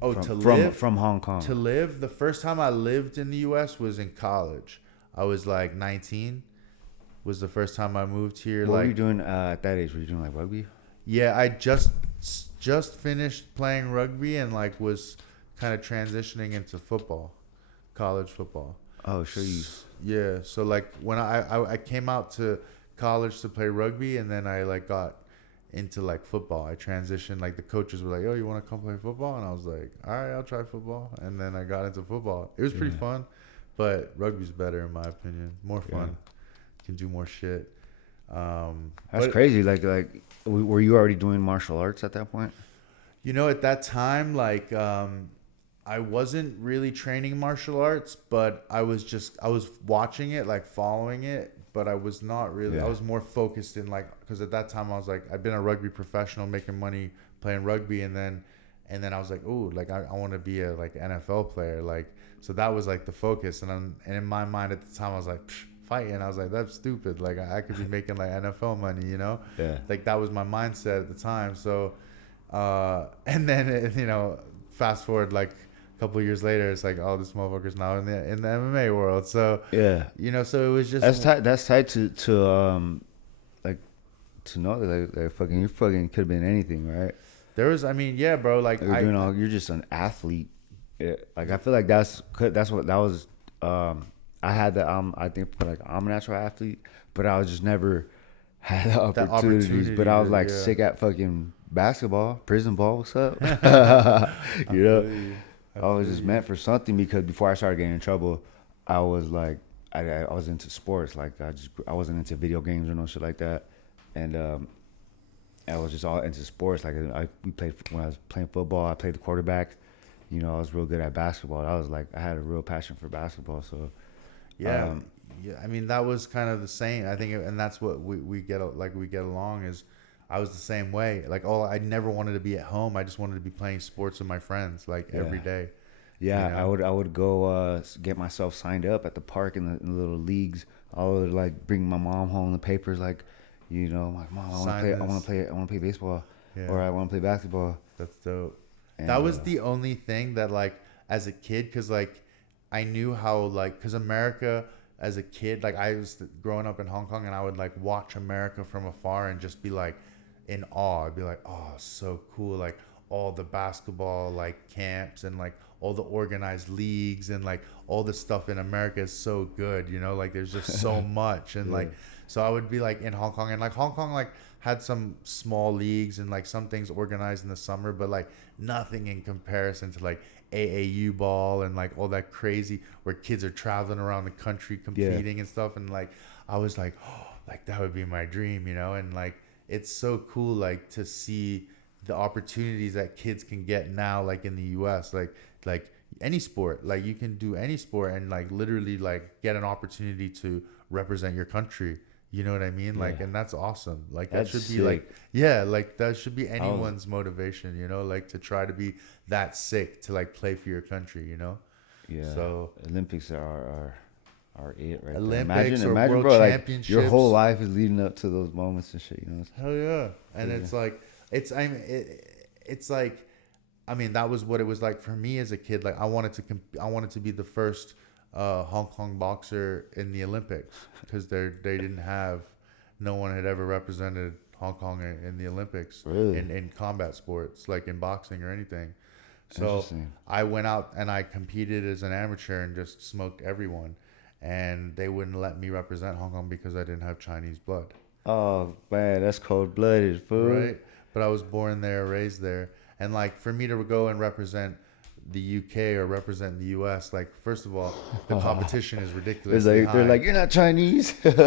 Oh, from, live from Hong Kong. To live. The first time I lived in the U.S. was in college. I was like 19. Was the first time I moved here. What like, were you doing at that age? Were you doing like rugby? Yeah, I just finished playing rugby and like was kind of transitioning into football, college football. Oh, sure you. Yeah, so like when I came out to college to play rugby, and then I like got into like football. I transitioned. Like, the coaches were like, "Oh, you want to come play football?" And I was like, "All right, I'll try football." And then I got into football. It was pretty fun, but rugby's better in my opinion. More fun. Can do more shit. That's crazy. Like, were you already doing martial arts at that point? You know, at that time, like, I wasn't really training martial arts, but I was watching it, like following it, but I was not really, I was more focused in like, because at that time I was like, I've been a rugby professional making money playing rugby. And then I was like, oh, like I want to be a like NFL player. Like, so that was like the focus. And in my mind at the time, I was like, fighting. I was like, that's stupid. Like, I could be making like NFL money, you know? Yeah. Like, that was my mindset at the time. So, and then, you know, fast forward like a couple of years later, it's like, oh, this motherfucker's now in the MMA world. So, yeah, you know, so it was just that's tied to like, to know that like fucking you fucking could have been anything, right? there was, I mean, yeah, bro, like You're just an athlete. Yeah, like, I feel like that's what that was. I had the I think like I'm a natural athlete, but I was just never had the opportunities. But I was like sick at fucking basketball, prison ball. What's up? You know, I was just meant for something, because before I started getting in trouble, I was like, I was into sports. Like, I wasn't into video games or no shit like that. And I was just all into sports. Like we played when I was playing football. I played the quarterback. You know, I was real good at basketball. I was like, I had a real passion for basketball. So Yeah, yeah. I mean, that was kind of the same. I think, and that's what we get along is. I was the same way. Like, I never wanted to be at home. I just wanted to be playing sports with my friends, like every day. Yeah, You know? I would go get myself signed up at the park in the little leagues. I would like bring my mom home the papers, like, you know, like, Mom, I want to play baseball, Yeah, or I want to play basketball. that's dope. And That was the only thing that, like, as a kid, because like I knew how, like, because America as a kid, like I was growing up in Hong Kong, and I would like watch America from afar and just be like in awe. I'd be like, oh, so cool, like all the basketball like camps and like all the organized leagues and like all the stuff in America is so good, you know, like there's just so much. And Yeah. like, so I would be like in Hong Kong, and like Hong Kong like had some small leagues and like some things organized in the summer, but like nothing in comparison to like AAU ball and like all that crazy where kids are traveling around the country competing and stuff. And like I was like, oh, like that would be my dream, you know. And like it's so cool, like to see the opportunities that kids can get now, like in the US, like any sport, like you can do any sport and like literally like get an opportunity to represent your country. You know what I mean? Like, Yeah. and that's awesome. Like That's that should be sick. like, yeah, like that should be anyone's motivation, you know, like to try to be that sick to like play for your country, you know? Yeah. So Olympics are it right Olympics there. or Imagine, world bro, like championships. your whole life is leading up to those moments and shit. You know. Hell yeah. And Yeah. it's like, it's like, I mean, that was what it was like for me as a kid. Like I wanted to be the first Hong Kong boxer in the Olympics, because they didn't have, no one had ever represented Hong Kong in the Olympics, Really? in combat sports, like in boxing or anything. So Interesting. I went out and I competed as an amateur and just smoked everyone, and they wouldn't let me represent Hong Kong because I didn't have Chinese blood. Oh man, that's cold blooded, fool. Right? But I was born there, raised there, and like for me to go and represent the UK or represent the US, like first of all, the competition is ridiculous. They're like, you're not Chinese. And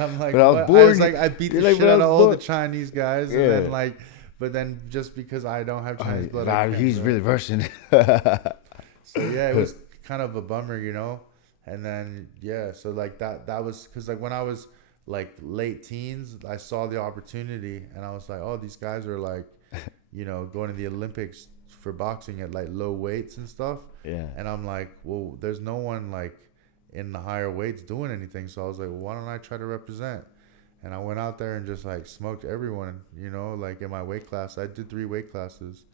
I'm like, But I was what? born- I was like, I beat the you're like, shit but I out of was all born- the Chinese guys, and Yeah. then like, but then just because I don't have Chinese blood, I can't he's go. really Russian. So yeah, it was kind of a bummer, you know. And then yeah, so like that was because like when I was like late teens, I saw the opportunity, and I was like, oh, these guys are like, you know, going to the Olympics for boxing at like low weights and stuff. Yeah. And I'm like, well, there's no one like in the higher weights doing anything. So I was like, well, why don't I try to represent? And I went out there and just like smoked everyone, you know, like in my weight class. I did 3 weight classes,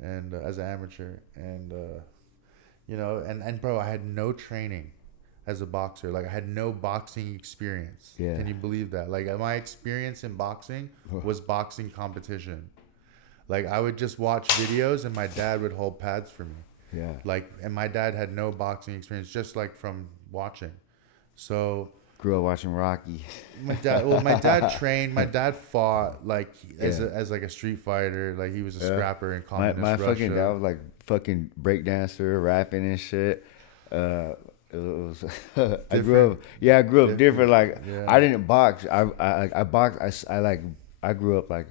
and as an amateur, and you know, and bro, I had no training as a boxer. Like I had no boxing experience. Yeah. Can you believe that? Like my experience in boxing was boxing competition. Like I would just watch videos, and my dad would hold pads for me. Yeah. Like, and my dad had no boxing experience, just like from watching. So Grew up watching Rocky. my dad trained. My dad fought like as like a street fighter. Like he was a scrapper in communist My Russia. fucking dad was like fucking breakdancer, rapping and shit. It was I grew up different. Like Yeah. I didn't box. I boxed. I grew up like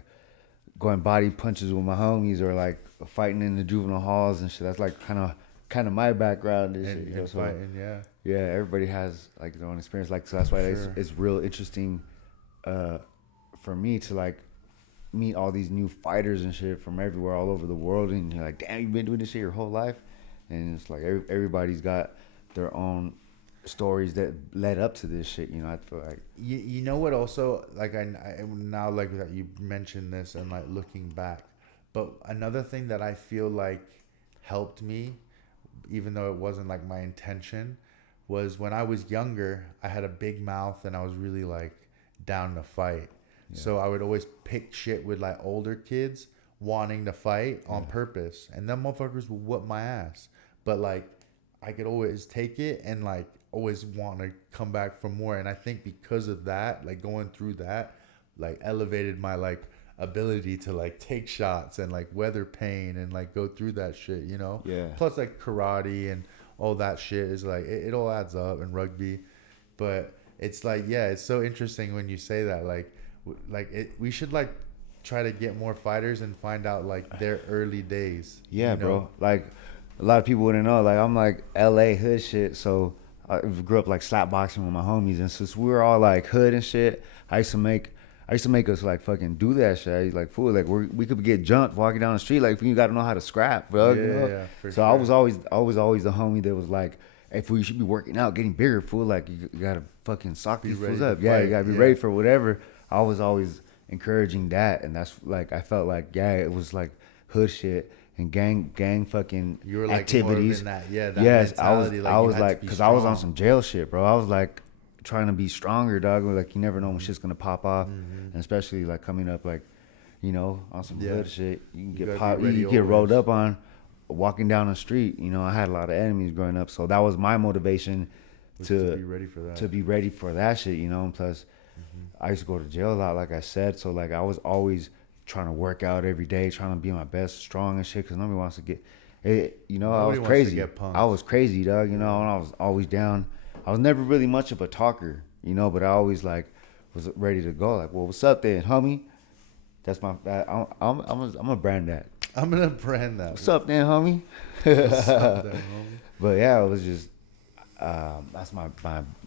going body punches with my homies, or like fighting in the juvenile halls and shit. That's like kind of my background and shit. You know, And so, fighting, yeah. yeah, everybody has like their own experience. Like so that's why it's real interesting for me to like meet all these new fighters and shit from everywhere, all over the world, and you're like, damn, you've been doing this shit your whole life, and it's like everybody's got their own stories that led up to this shit. You know, I feel like You know what? Also, like I now like that you mentioned this, and like looking back, but another thing that I feel like helped me, even though it wasn't like my intention, was when I was younger, I had a big mouth and I was really like down to fight. Yeah. So I would always pick shit with like older kids wanting to fight on purpose, and them motherfuckers would whoop my ass. But like I could always take it and like always want to come back for more. And I think because of that, like going through that, like elevated my like ability to like take shots and like weather pain and like go through that shit, you know? Yeah. Plus like karate and all that shit is like, it all adds up, and rugby. But it's like, yeah, it's so interesting when you say that. Like We should like try to get more fighters and find out like their early days. Yeah, you know? bro. Like a lot of people wouldn't know. Like I'm like LA hood shit, so I grew up like slap boxing with my homies, and since we were all like hood and shit, I used to make us like fucking do that shit. I used, like fool, like we could get jumped walking down the street. Like you got to know how to scrap, bro. Yeah, you know? yeah, for So sure. I was always the homie that was like, if we should be working out, getting bigger, fool, like you gotta fucking sock these fools up. Yeah, you gotta be ready for whatever. I was always encouraging that, and that's like I felt like it was like hood shit and gang fucking You were like activities. More in that, that yes, mentality, I was you had like, to be because I was on strong. some jail shit, bro. I was like trying to be stronger, dog. Like you never know when shit's gonna pop off, and especially like coming up, like on some hood shit, you can get popped, you get rolled up on walking down the street. I had a lot of enemies growing up, so that was my motivation to be ready for that. To be ready for that shit, and plus I used to go to jail a lot, like I said, so like I was always trying to work out every day, trying to be my best, strong and shit, because nobody wants to get it. I was crazy. I was crazy, dog. And I was always down. I was never really much of a talker, but I always like was ready to go. Like, well, what's up, then, homie? That's my. I'm gonna brand that. I'm gonna brand that. What's up, then, homie? What's up, then, homie? But yeah, it was just. That's my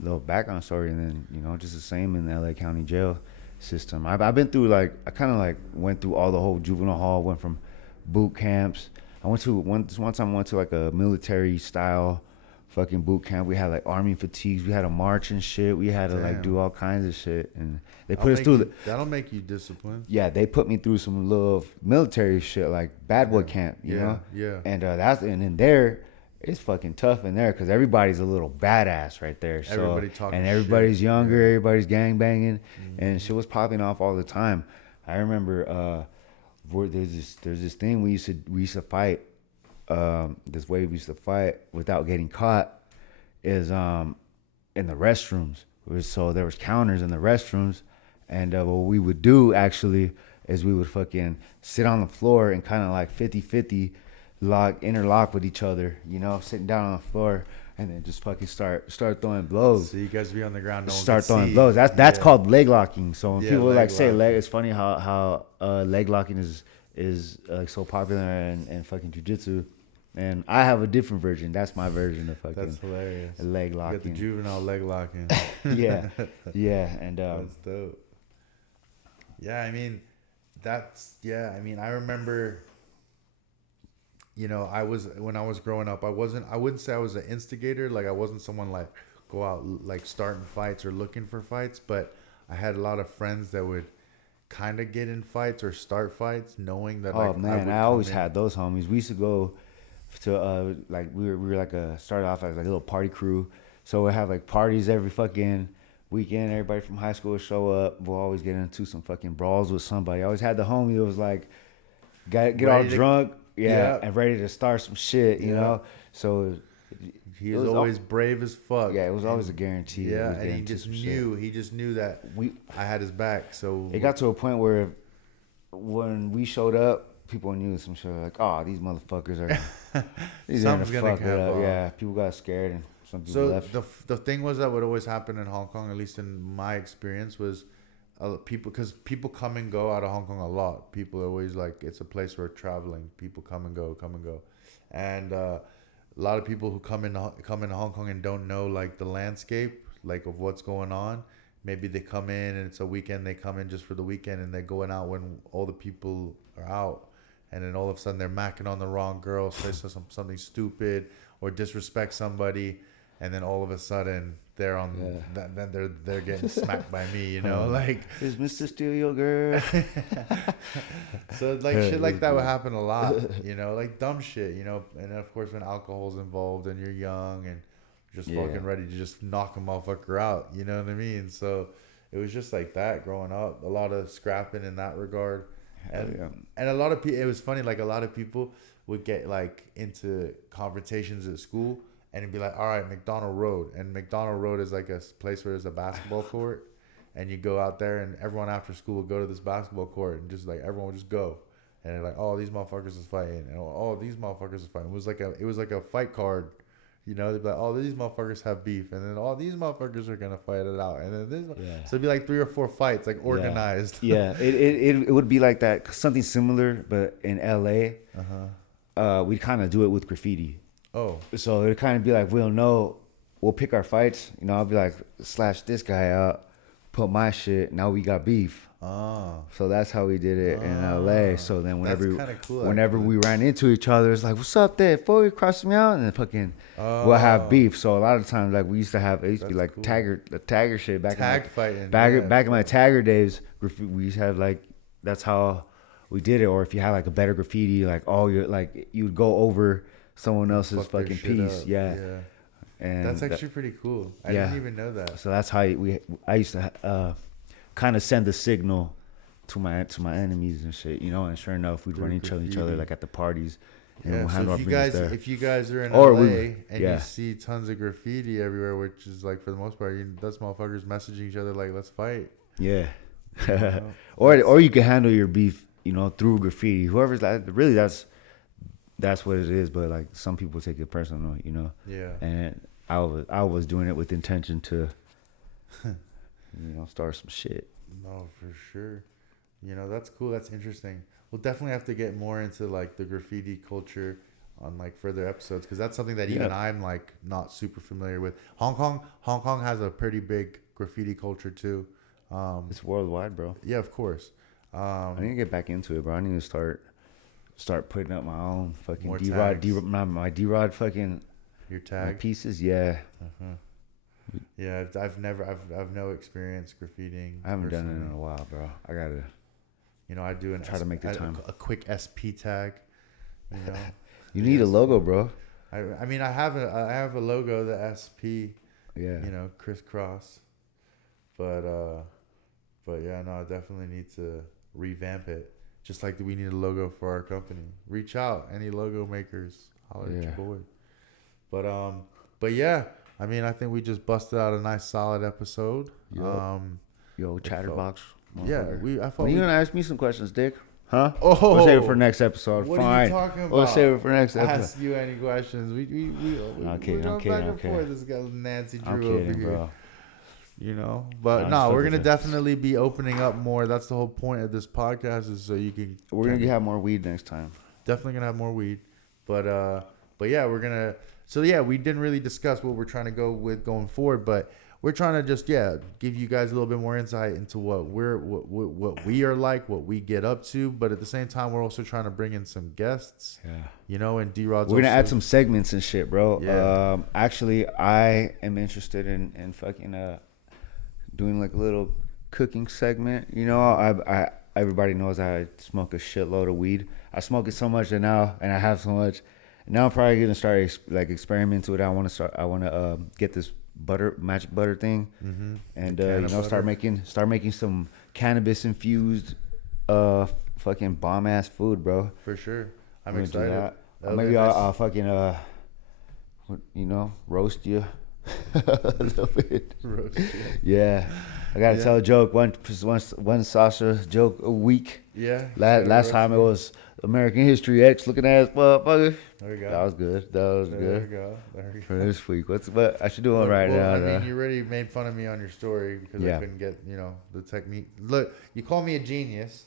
little background story, and then just the same in the LA County jail system. I've been through I kind of went through all the whole juvenile hall. Went from boot camps. I went to one time. I went to like a military style fucking boot camp. We had like army fatigues. We had to march and shit. We had to like do all kinds of shit, and they put us through. That'll make you disciplined. Yeah, they put me through some little military shit like bad boy camp. You know. Yeah. And and in there. It's fucking tough in there because everybody's a little badass right there. So, everybody talking and everybody's shit. younger, everybody's gang banging, and shit was popping off all the time. I remember there's this thing we used to fight. This way we used to fight without getting caught is in the restrooms. So there was counters in the restrooms, and what we would do actually is we would fucking sit on the floor and kind of like 50-50. Interlock with each other, sitting down on the floor, and then just fucking start throwing blows. So you guys be on the ground, start throwing blows. That's called leg locking. So when people say leg, it's funny how leg locking is like so popular in fucking jiu-jitsu. And I have a different version. That's my version of fucking. That's hilarious. Leg locking. You got the juvenile leg locking. yeah, and that's dope. Yeah, I mean, I remember. When I was growing up, I wouldn't say I was an instigator. Like I wasn't someone like go out like starting fights or looking for fights, but I had a lot of friends that would kind of get in fights or start fights knowing that I always had those homies. We used to go to we were like started off as like a little party crew. So we'd have like parties every fucking weekend. Everybody from high school would show up. We'll always get into some fucking brawls with somebody. I always had the homie that was like get all drunk. Yeah, and ready to start some shit, you know. So he was always brave as fuck. Yeah, it was always a guarantee. Yeah, and he just knew that I had his back. So it got to a point where when we showed up, people knew some shit like, oh, these motherfuckers are something's gonna fuck it up. Yeah, people got scared and some people left. So the thing was that would always happen in Hong Kong, at least in my experience, was because people come and go out of Hong Kong a lot. People are always like, it's a place where traveling. People come and go, and a lot of people who come into Hong Kong and don't know like the landscape, like of what's going on. Maybe they come in and it's a weekend. They come in just for the weekend and they're going out when all the people are out, and then all of a sudden they're macking on the wrong girl, say something stupid or disrespect somebody, and then all of a sudden. They're on. Then they're getting smacked by me, like is Mr. Steal your girl? So like shit like that would happen a lot, like dumb shit, and of course when alcohol's involved and you're young and just fucking ready to just knock a motherfucker out, you know what I mean? So it was just like that growing up, a lot of scrapping in that regard, and a lot of people. It was funny, like a lot of people would get like into confrontations at school. And it'd be like, all right, McDonald Road. And McDonald Road is like a place where there's a basketball court. And you go out there and everyone after school would go to this basketball court. And just like, everyone would just go. And they're like, oh, these motherfuckers is fighting. And oh, these motherfuckers is fighting. It was like a fight card, You know, they'd be like, oh, these motherfuckers have beef, and then all these motherfuckers are gonna fight it out, and then this, so it'd be like 3 or 4 fights, like organized. Yeah, it would be like that, something similar, but in LA, we kind of do it with graffiti. Oh, So it'd kind of be like, we'll pick our fights. You know, I'll be like, slash this guy out, put my shit. Now we got beef. So that's how we did it in LA. So then whenever we ran into each other, it's like, what's up there? Before you cross me out, and then fucking we'll have beef. So a lot of times, like we used to be like cool. tagger shit back back in my tagger days. We used to have like, that's how we did it. Or if you had like a better graffiti, like you'd go over someone else's fucking piece. Yeah. And that's actually pretty cool. I didn't even know that. So that's how I used to kind of send the signal to my enemies and shit, you know. And sure enough, we'd run into each other like at the parties. And so if you guys are in LA and you see tons of graffiti everywhere, which is like for the most part, that's motherfuckers messaging each other like, let's fight. Yeah. or you can handle your beef, you know, through graffiti. Whoever's like, really, that's what it is. But like some people take it personal, you know. Yeah. And I was doing it with intention to, you know, start some shit. No, for sure. You know, that's cool. That's interesting. We'll definitely have to get more into like the graffiti culture on like further episodes, because that's something that even I'm like not super familiar with. Hong Kong has a pretty big graffiti culture too. It's worldwide, bro. Yeah, of course. I need to get back into it, bro. I need to start putting up my own fucking my D-Rod fucking your tag pieces. Yeah. Yeah, I've no experience graffitiing. I haven't done it in a while, bro. I gotta. You know, I do try to make the time. A quick SP tag. You know. You need a logo, bro. I mean, I have a logo, the SP. Yeah. You know, crisscross. But yeah, no, I definitely need to revamp it. Just like we need a logo for our company. Reach out, any logo makers, holler at your boy. But yeah, I mean, I think we just busted out a nice solid episode. Yo, Chatterbox. Yeah, you gonna ask me some questions, Dick? Huh? Oh, we'll save it for next episode. What Fine. are you talking about? We'll save it for next episode. Ask you any questions? I'm kidding. Back and forth. This guy Nancy Drew I'm kidding, over here. bro. You know, but no, we're gonna definitely be opening up more. That's the whole point of this podcast, is so you can. We're gonna have more weed next time. Definitely gonna have more weed, but yeah, we're gonna. So yeah, we didn't really discuss what we're trying to go with going forward, but we're trying to just give you guys a little bit more insight into what we are like, what we get up to, but at the same time, we're also trying to bring in some guests. Yeah. You know, and D-Rod's. We're gonna add some segments and shit, bro. Yeah. Actually, I am interested in fucking doing like a little cooking segment. You know, I everybody knows I smoke a shitload of weed. I smoke it so much and I have so much. And now I'm probably gonna start like experimenting with it. I want to get this magic butter thing, and you know, start making some cannabis infused fucking bomb ass food, bro. For sure, I'm excited. Maybe I'll fucking you know, roast you. A little bit. Yeah, I gotta tell a joke. One Sasha joke a week. Yeah. Last time it was American History X looking ass motherfucker. There you go. That was good. There you go. For this week, what I should do one right now. I mean, you already made fun of me on your story because I couldn't get, you know, the technique. Look, you call me a genius.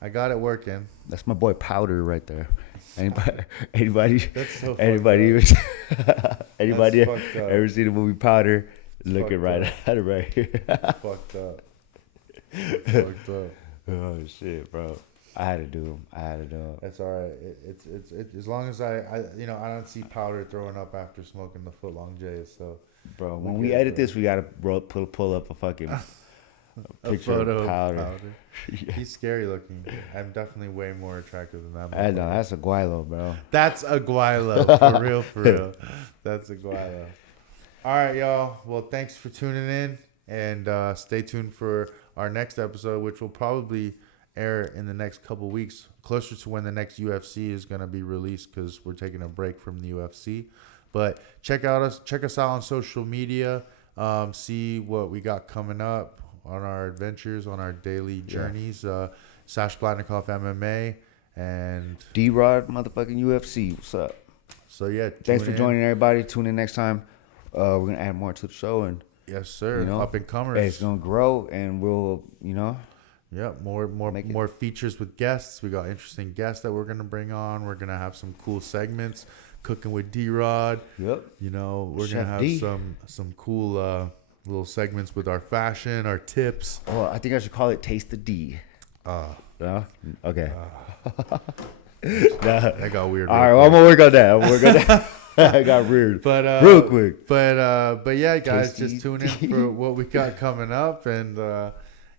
I got it working. That's my boy Powder right there. Anybody That's so anybody ever seen the movie Powder? Looking right at it right here. Fucked up. Fucked up. Oh shit, bro. I had to do them. That's all right. It's as long as I you know, I don't see Powder throwing up after smoking the footlong J's. So, bro, when we edit this, we gotta pull up a fucking picture of Powder. Yeah. He's scary looking. I'm definitely way more attractive than that. I know, that's a guaylo, bro. That's a guaylo. For real. That's a guaylo. All right, y'all. Well, thanks for tuning in, and stay tuned for our next episode, which will probably air in the next couple weeks, closer to when the next UFC is going to be released, because we're taking a break from the UFC. But check us out on social media. See what we got coming up on our adventures, on our daily journeys. Sasha Palatnikov MMA and D-Rod motherfucking UFC. What's up? So yeah, Thanks for tune in. joining, everybody. Tune in next time. We're gonna add more to the show, and Yes, sir. you know, Up and comers. it's gonna grow, and we'll, you know, Yeah, more features with guests. We got interesting guests that we're gonna bring on. We're gonna have some cool segments. Cooking with D-Rod. Yep. You know, we're Chef gonna have D. some cool little segments with our fashion, our tips. Well, I think I should call it Taste the D. Yeah. Okay. That got weird. All right, well, I'm gonna work on that. I got weird. But real quick. But yeah, guys, Tasty just tune in for what we got coming up, and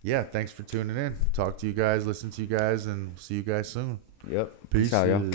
yeah, thanks for tuning in. Talk to you guys, listen to you guys, and see you guys soon. Yep. Peace. Peace out, y'all.